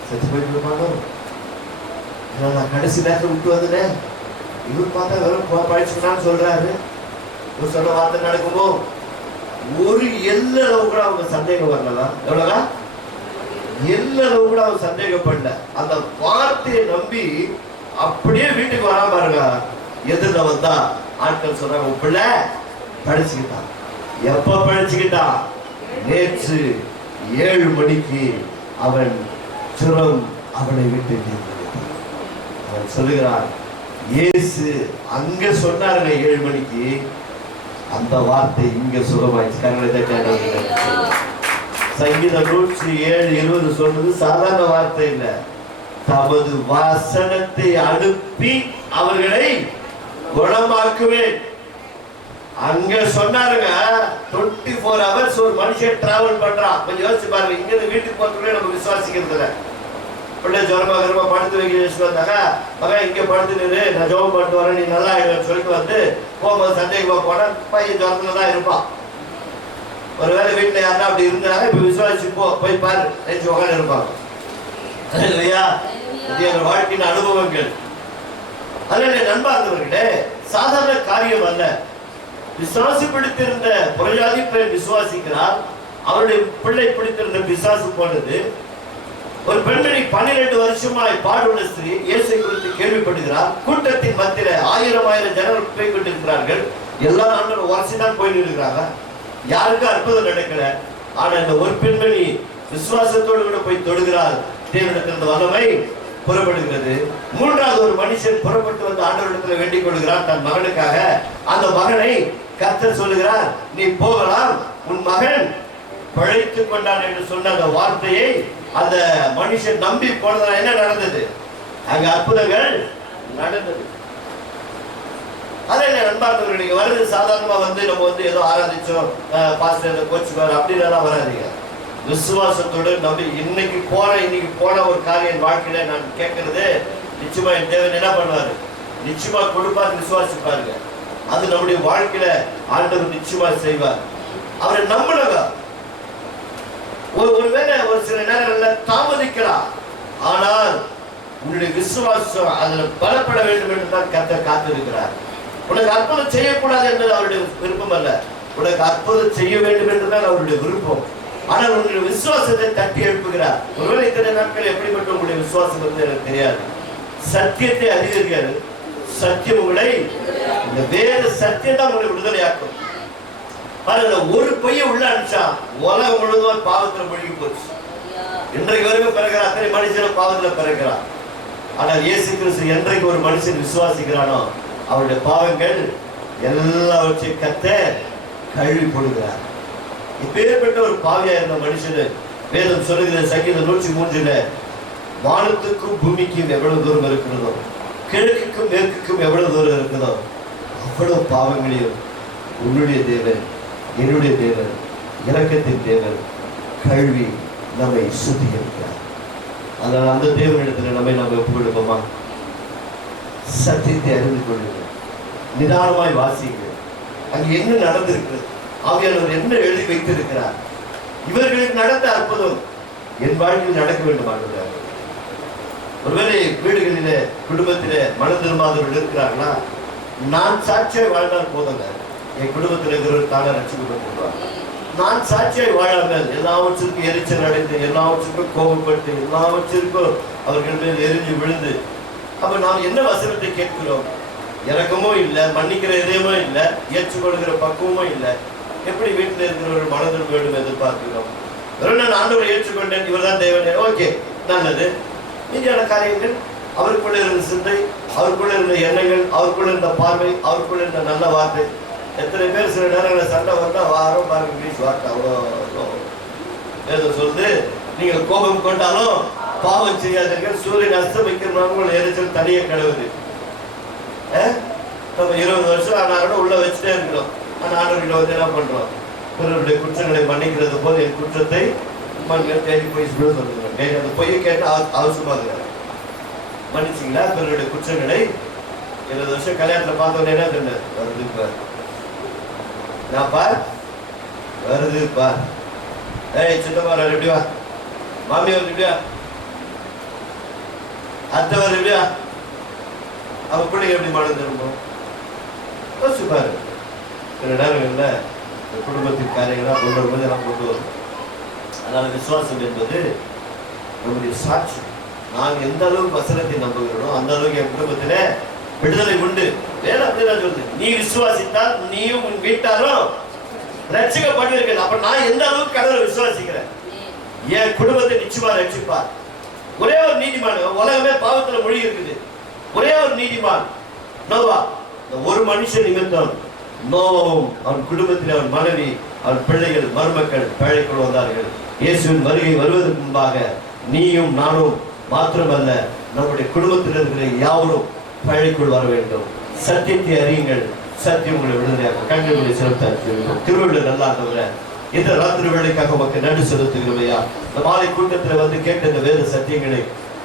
செத்து போயிட்டு நான் கடைசி நேரத்தில் விட்டு வந்துட்டேன். இவர் பார்த்தா வெறும் பழிச்சுக்கலான்னு சொல்றாரு. இவர் சொன்ன வார்த்தை நடக்குமோ? ஒரு எல்லளவு கூட அவங்க சந்தேகம் வரலாம். எவ்வளவுனா எல்லளவு கூட அவங்க சந்தேகப்படல. அந்த வார்த்தையை நம்பி அப்படியே வீட்டுக்கு வராம பாருங்க. எதிர்ல வந்தா ஆட்கள் சொல்றாங்க, உன் பிள்ளை படிச்சுக்கிட்டான். எப்ப படிச்சுக்கிட்டான்? நேற்று 7 மணிக்கு அவன் சுரம் அவனை விட்டு அவன் சொல்லுகிறான். இயேசு அங்க சொன்னாருங்க 7 மணிக்கு, அந்த வார்த்தை இங்க சுகமாயிடுச்சு. சங்கீதம் 107:20 சொல்றது சாதாரண வார்த்தை இல்ல. தமது வசனத்தை அனுப்பி அவர்களை குணமாக்குவேன். அங்க சொன்னாருங்க. 24 hours ஒரு மனுஷன் டிராவல் பண்றான். கொஞ்சம் யோசிச்சு பாருங்க. இங்க இருந்து வீட்டுக்கு போறதுக்குள்ளே நம்ம விசுவாசிக்கிறது இல்ல. பிள்ளை ஜுரமா படுத்து வைக்க வந்தாங்க, மகன் இங்க படுத்து நின்று நான் ஜோபம் படுத்து வரேன், நீ நல்லா ஆயிடுவேன்னு சொல்லிட்டு வந்து போகும்போது சந்தேகமா போனா பையன் ஜுரத்துல தான் இருப்பான். ஒருவேளை வீட்டுல யாருன்னா அப்படி இருந்தாங்க, இப்ப விசுவாசி போய் பாரு நினைச்சு உட்காந்து இருப்பாங்க. இல்லையா? எங்கள் வாழ்க்கையின் அனுபவங்கள். அதனால நண்பார்ந்தவர்களே, சாதாரண காரியம் அல்ல. விசுவாசி பிடித்திருந்த புறஜாதி பெண் விசுவாசிக்கிறார், அவருடைய பிள்ளை பிடித்திருந்த பிசாசு போனது. ஒரு பெண்மணி 12 வருஷமாய் பாடுள்ள ஸ்திரீ இயேசு குறித்து கேள்விப்படுகிறார். கூட்டத்தின் மத்தியில ஆயிரம் ஜனங்கள் போய் கொண்டிருக்கிறார்கள். எல்லா நாளும் வருஷம் போய் நிற்கிறாங்க, யாருக்கும் அற்புதம் நடக்கல. ஆனா இந்த ஒரு பெண்மணி விசுவாசத்தோடு கூட போய் தொடுகிறார். தேவனிடத்திலிருந்து வல்லமை புறப்படுகிறது. மூன்றாவது ஒரு மனுஷன் புறப்பட்டு வந்து ஆண்டவரிடத்தில் வேண்டிக் கொள்கிறார் தன் மகனுக்காக. அந்த மகனை கர்த்தர் சொல்லுகிறார், நீ போகலாம், உன் மகன் பிழைத்துக் கொண்டான் என்று சொன்ன அந்த வார்த்தையை அந்த மனுஷன் நம்பி போனதால் என்ன நடந்தது? அங்க அற்புதங்கள் நடந்தது. அதே நண்பார்ந்தவர்கள், நீங்க வருது சாதாரணமா வந்து நம்ம வந்து ஏதோ ஆராதிச்சோம், பாஸ்டர் கோச்சுவார் அப்படின்லாம் வராதிங்க. விசுவாசத்தோடு நம்பி இன்னைக்கு போன ஒரு காரியம் வாழ்க்கையில நான் கேட்கறது, நிச்சயமா என் தேவன் என்ன பண்ணுவாரு? நிச்சயமா கொடுப்பார், விசுவாசிப்பாருங்க. அது நம்முடைய வாழ்க்கையில ஆண்டவர் நிச்சயமா செய்வார். அவரை நம்பணுங்க. ஒருவேளை ஒரு சில நேரங்கள்ல தாமதிக்கலாம், ஆனால் உன்னுடைய விசுவாசம் அதுல பலப்பட வேண்டும் என்று தான் கர்த்தர் காத்திருக்கிறார். உனக்கு அற்புதம் செய்யக்கூடாது என்பது அவருடைய விருப்பம் அல்ல, உனக்கு அற்புதம் செய்ய வேண்டும் என்றுதான் அவருடைய விருப்பம். ஆனால் உங்களுடைய விசுவாசத்தை தட்டி எழுப்புகிறார். ஒருவேளை இத்தனை நாட்கள் எப்படிப்பட்ட உங்களுடைய விசுவாசம் வந்து எனக்கு தெரியாது. சத்தியத்தை அதிகரிக்காது, சத்தியம் உங்களை, இந்த வேத சத்தியம் தான் உங்களை விடுதலையாக்கும். பாருங்க, ஒரு பொய்யை உள்ள அனுப்பிச்சா உலகம் முழுவதும் பாவத்துல மூழ்கி போச்சு. இன்றைக்கு வரைக்கும் பிறகுறான், அத்தனை மனுஷனும் பாவத்துல பிறகுறான். ஆனால் இயேசு கிறிஸ்து என்றைக்கு ஒரு மனுஷன் விசுவாசிக்கிறானோ அவருடைய பாவங்கள் எல்லாவற்றையும் கர்த்தர் கழுவி போடுகிறார். இப்பேற்பட்ட ஒரு பாவியா இருந்த மனுஷனு வேதம் சொல்லுகிற சங்கீதம் 103 வானத்துக்கும் பூமிக்கும் எவ்வளவு தூரம் இருக்கிறதோ, கிழக்குக்கும் மேற்குக்கும் எவ்வளவு தூரம் இருக்கிறதோ அவ்வளவு பாவங்களையும் உன்னுடைய தேவன், என்னுடைய தேவன், இரக்கத்தின் தேவன் கழுவி நம்மை சுத்திகரிக்கிறார். அதனால் அந்த தேவனிடத்தில் நம்ம ஒப்புக்கொடுப்போமா? சத்தியத்தை அறிந்து கொள்ளுங்கள், நிதானமாய் வாசியுங்கள். அங்கு என்ன நடந்திருக்கிறது, ஆவியானவர் என்ன எழுதி வைத்திருக்கிறார், இவர்களுக்கு நடந்த அற்புதம் என் வாழ்க்கையில் நடக்க வேண்டும். ஒருவேளை வீடுகளில குடும்பத்திலே மனம் திரும்பாதவர்கள் இருக்கிறார்களா? நான் சாட்சியாய் வாழ்ந்தால் போதுங்க, என் குடும்பத்தில் இருக்கிறவர் தானே ரட்சிக்கப்பட்டுவார். நான் சாட்சியாய் வாழாமல் எல்லாவற்றிற்கும் எரிச்சல் அடைந்து, எல்லாவற்றிற்கும் கோபப்பட்டு, எல்லாவற்றிற்கும் அவர்கள் மேல் எரிஞ்சு விழுந்து, அப்ப நாம் என்ன வசனத்தை கேட்கிறோம்? இறக்கமும் இல்லை, மன்னிக்கிற இதயமோ இல்லை, ஏற்றுக்கொள்கிற பக்குவமும் இல்லை. எப்படி வீட்டில் இருக்கிறவர்கள் மனதில் வேண்டும் எதிர்பார்க்கிறோம்? நான் ஆண்டவரை ஏற்றுக்கொண்டேன், இவர் தான் தேவனே, ஓகே நல்லது. மீதியான காரியங்கள் அவருக்குள்ள இருந்த சிந்தை, அவருக்குள்ள இருந்த எண்ணங்கள், அவருக்குள்ள இருந்த பார்வை, அவருக்குள்ள இருந்த நல்ல வார்த்தை. எத்தனை பேர் சில நேரங்களில் சண்டை வந்தா வாரம் பாருங்க இங்கிலீஷ் வார்த்தை அவ்வளோ வேதம் சொல்லுது, நீங்கள் கோபம் கொண்டாலும் பாவம் செய்யாதீர்கள், சூரியன் அஸ்தமிக்கிறவங்க உங்களை எரிச்சல் தனியே கழுவுது. நம்ம 20 வருஷம் ஆனாலும் உள்ள வச்சுட்டே இருக்கிறோம். ஆனால் ஆண்டவர்கிட்ட வந்து என்ன பண்றோம்? பிறருடைய குற்றங்களை மன்னிக்கிறது போது என் குற்றத்தை தேடி போய் சொல்லுங்க. அந்த பொய்யை கேட்டு அவசியமா இருக்கிறார். மன்னிச்சிங்களா பிறருடைய குற்றங்களை? 20 வருஷம் கல்யாணத்துல பார்த்தவங்க என்ன சொன்ன வருது பார், நான் பார் வருது பார், ஏய் சின்னப்பாரு எப்படி வா, மாமியார் எப்படியா, அத்தவர் எப்படியா, அவ பிள்ளைங்க எப்படி மனம் திரும்பும்? யோசிப்பாரு. சில நேரங்கள்ல குடும்பத்தின் காரியங்களாக கொண்டு வரும்போது எல்லாம் கொண்டு வரும். அதனால விசுவாசம் என்பது நம்முடைய சாட்சி. நான் எந்த அளவுக்கு வசனத்தை நம்புகிறோம் அந்த அளவுக்கு என் குடும்பத்தில விடுதலை உண்டு. வேலை அப்படிதான் சொல்லுது, நீ விசுவாசித்தால் நீயும் உன் வீட்டாரும் ரட்சிக்கப்பட்டிருக்க. அப்ப நான் எந்த அளவுக்கு கடவுளை விசுவாசிக்கிறேன், என் குடும்பத்தை நிச்சயமா ரட்சிப்பார். ஒரே ஒரு நீதிமான், உலகமே பாவத்துல மொழி இருக்குது, ஒரே ஒரு நீதிமான் நோவா. ஒரு மனுஷன் நிமித்தம் நோவாவும் அவன் குடும்பத்தில் அவன் மனைவி, அவன் பிள்ளைகள், மருமக்கள் பேழைக்குள் வந்தார்கள். இயேசுவின் வருகை வருவதற்கு முன்பாக நீயும் நானும் மாத்திரமல்ல, நம்முடைய குடும்பத்தில் இருக்கிற யாவரும் பேழைக்குள் வர வேண்டும். சத்தியத்தை அறியுங்கள், சத்தியம் உங்களை விடுதலையாக கண்களை செலுத்த திருவள்ளுவர் நல்லா தவிர இந்த ராத்திரி வேலைக்காக மக்கள் நடு செலுத்துகிறவையா? இந்த மாலை கூட்டத்தில் வந்து கேட்ட இந்த வேத சத்தியங்களை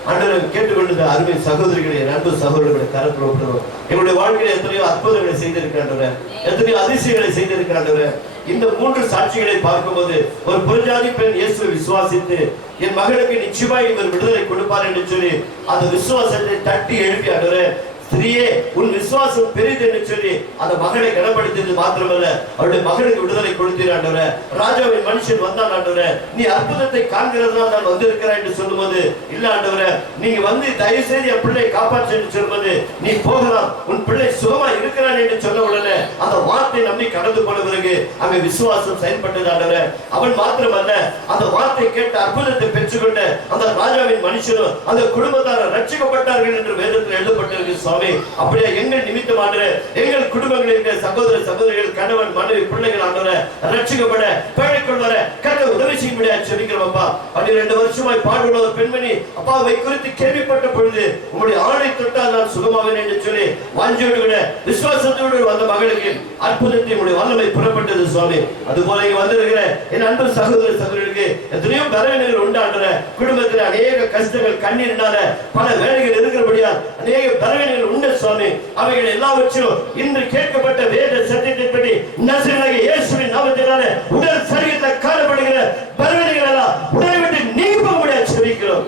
ஆண்டவரை கேட்டுக்கொண்டது அருமை சகோதரிகளை, அன்பு சகோதரர்களை கரத்தில் ஒப்புகிறோம். எங்களுடைய வாழ்க்கையில் எத்தனையோ அற்புதங்களை செய்திருக்கிறாண்டவரே, எத்தனையோ அதிசயங்களை செய்திருக்கிறாண்டவரே. இந்த 3 சாட்சிகளை பார்க்கும்போது ஒரு புறஜாதி பெண் இயேசுவை விசுவாசித்து என் மகளுக்கு நிச்சயமாய் இவர் விடுதலை கொடுப்பார் என்று சொல்லி அந்த விசுவாசத்தை தட்டி எழுப்பி ஆண்டவரே, ஸ்திரீயே உன் விசுவாசம் பெரிது என்று சொல்லி அந்த மகளை கனப்படுத்தியது மாத்திரமல்ல, அவருடைய மகளுக்கு விடுதலை கொடுத்தீர் ஆண்டவரே. ராஜாவின் மனுஷன் வந்தான் ஆண்டவரே, நீ அற்புதத்தை காண்கிறதுனால் நான் வந்திருக்கிறேன் என்று சொல்லும்போது, இல்ல ஆண்டவரே, நீங்க வந்து தயவு செய்து என் பிள்ளை காப்பாற்று என்று சொல்லும்போது, நீ போகலாம், உன் பிள்ளை சுகமா இருக்கிறான் என்று சொன்ன உடனே அந்த வார்த்தை நம்பி கடந்து போன பிறகு அங்க விசுவாசம் செயல்பட்டது ஆண்டவரே. அவன் மாத்திரமல்ல, அந்த வார்த்தை கேட்ட அற்புதத்தை பெற்றுக்கொண்ட அந்த ராஜாவின் மனுஷனும் அந்த குடும்பத்தார் ரட்சிக்கப்பட்டார்கள் என்று வேதத்தில் எழுதப்பட்டிருக்கு. அப்படியே எங்கள் நிமித்தமான எங்கள் குடும்பங்களில் சகோதர சகோதரிகள், கணவன் மனைவி பிள்ளைகள் ஆண்டவரே ரட்சிக்கப்பட பிழைக்குள் வர கர்த்தர் உதவி செய்யும்படியா ஜெபிக்கிறோம் அப்பா. 12 வருஷமாய் பாடுள்ள ஒரு பெண்மணி அப்பாவை குறித்து கேள்விப்பட்ட பொழுது உங்களுடைய ஆணை தொட்டால் நான் சுகமாவேன் என்று சொல்லி வாஞ்சோடு விட விசுவாசத்தோடு வந்த மகளுக்கு அற்புதத்தை உங்களுடைய வல்லமை புறப்பட்டது சுவாமி. அதுபோல இங்க வந்திருக்கிற என் அன்பு சகோதர சகோதரிகளுக்கு எத்தனையோ பலவீனங்கள் உண்டாண்டன. குடும்பத்தில் அநேக கஷ்டங்கள், கண்ணீரினால பல வேலைகள் இருக்கிறபடியா அநேக பலவீனங்கள் உண்டு சுவாமி. அவைகள் எல்லாவற்றும் இன்று கேட்கப்பட்ட வேத சத்தியத்தின்படி நசரேயனாகிய இயேசுவின் நாமத்தினாலே உடல் சரீரத்தில் காணப்படுகிற பலவீனங்கள் எல்லாம் உடலை விட்டு நீங்கும்படியாக ஜெபிக்கிறோம்.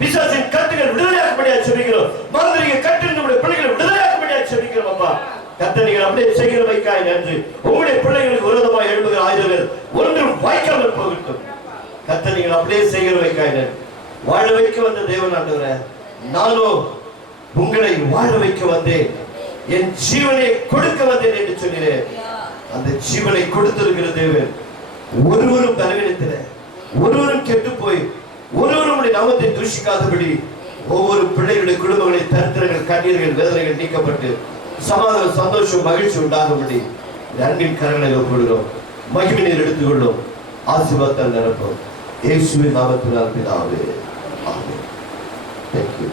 பிசாசின் கட்டுகள் விடுதலையாக்கும்படியாக ஜெபிக்கிறோம். மாந்திரீக கட்டில் நம்முடைய பிள்ளைகளை விடுதலையாக்கும்படியாக ஜெபிக்கிறோம் அப்பா. கர்த்தர் நீங்கள் அப்படியே செய்கிறவைக்காய் நன்றி. உங்களுடைய பிள்ளைகளுக்கு விரோதமாக எழுப்புகிற ஆயுதங்கள் ஒன்றும் வாய்க்காமல் போகட்டும். கர்த்தர் நீங்கள் அப்படியே செய்கிறவைக்காய் நன்றி. வாழ வைக்க வந்த தேவன் ஆண்டவரே, நானோ உங்களை வாழ வைக்க வந்தேன், என் ஜீவனை கொடுக்க வந்தேன் என்று சொன்னேன். அந்த ஜீவனை கொடுத்திருக்கிற தேவன் ஒருவரும் பலவீனத்தில, ஒருவரும் கெட்டு போய், ஒருவரும் உடைய நாமத்தை தூஷிக்காதபடி ஒவ்வொரு பிள்ளைகளுடைய குடும்பங்களின் தரித்திரங்கள், கண்ணீர்கள், வேதனைகள் நீக்கப்பட்டு சமாதானம், சந்தோஷம், மகிழ்ச்சி உண்டாகும்படி அன்பின் கரங்களை ஒப்புகிறோம். மகிமை நீர் எடுத்துக்கொள்ளும், ஆசீர்வாதத்தால் நிரப்பும். இயேசுவின் நாமத்தினால் பிதாவே, ஆமென். Thank you.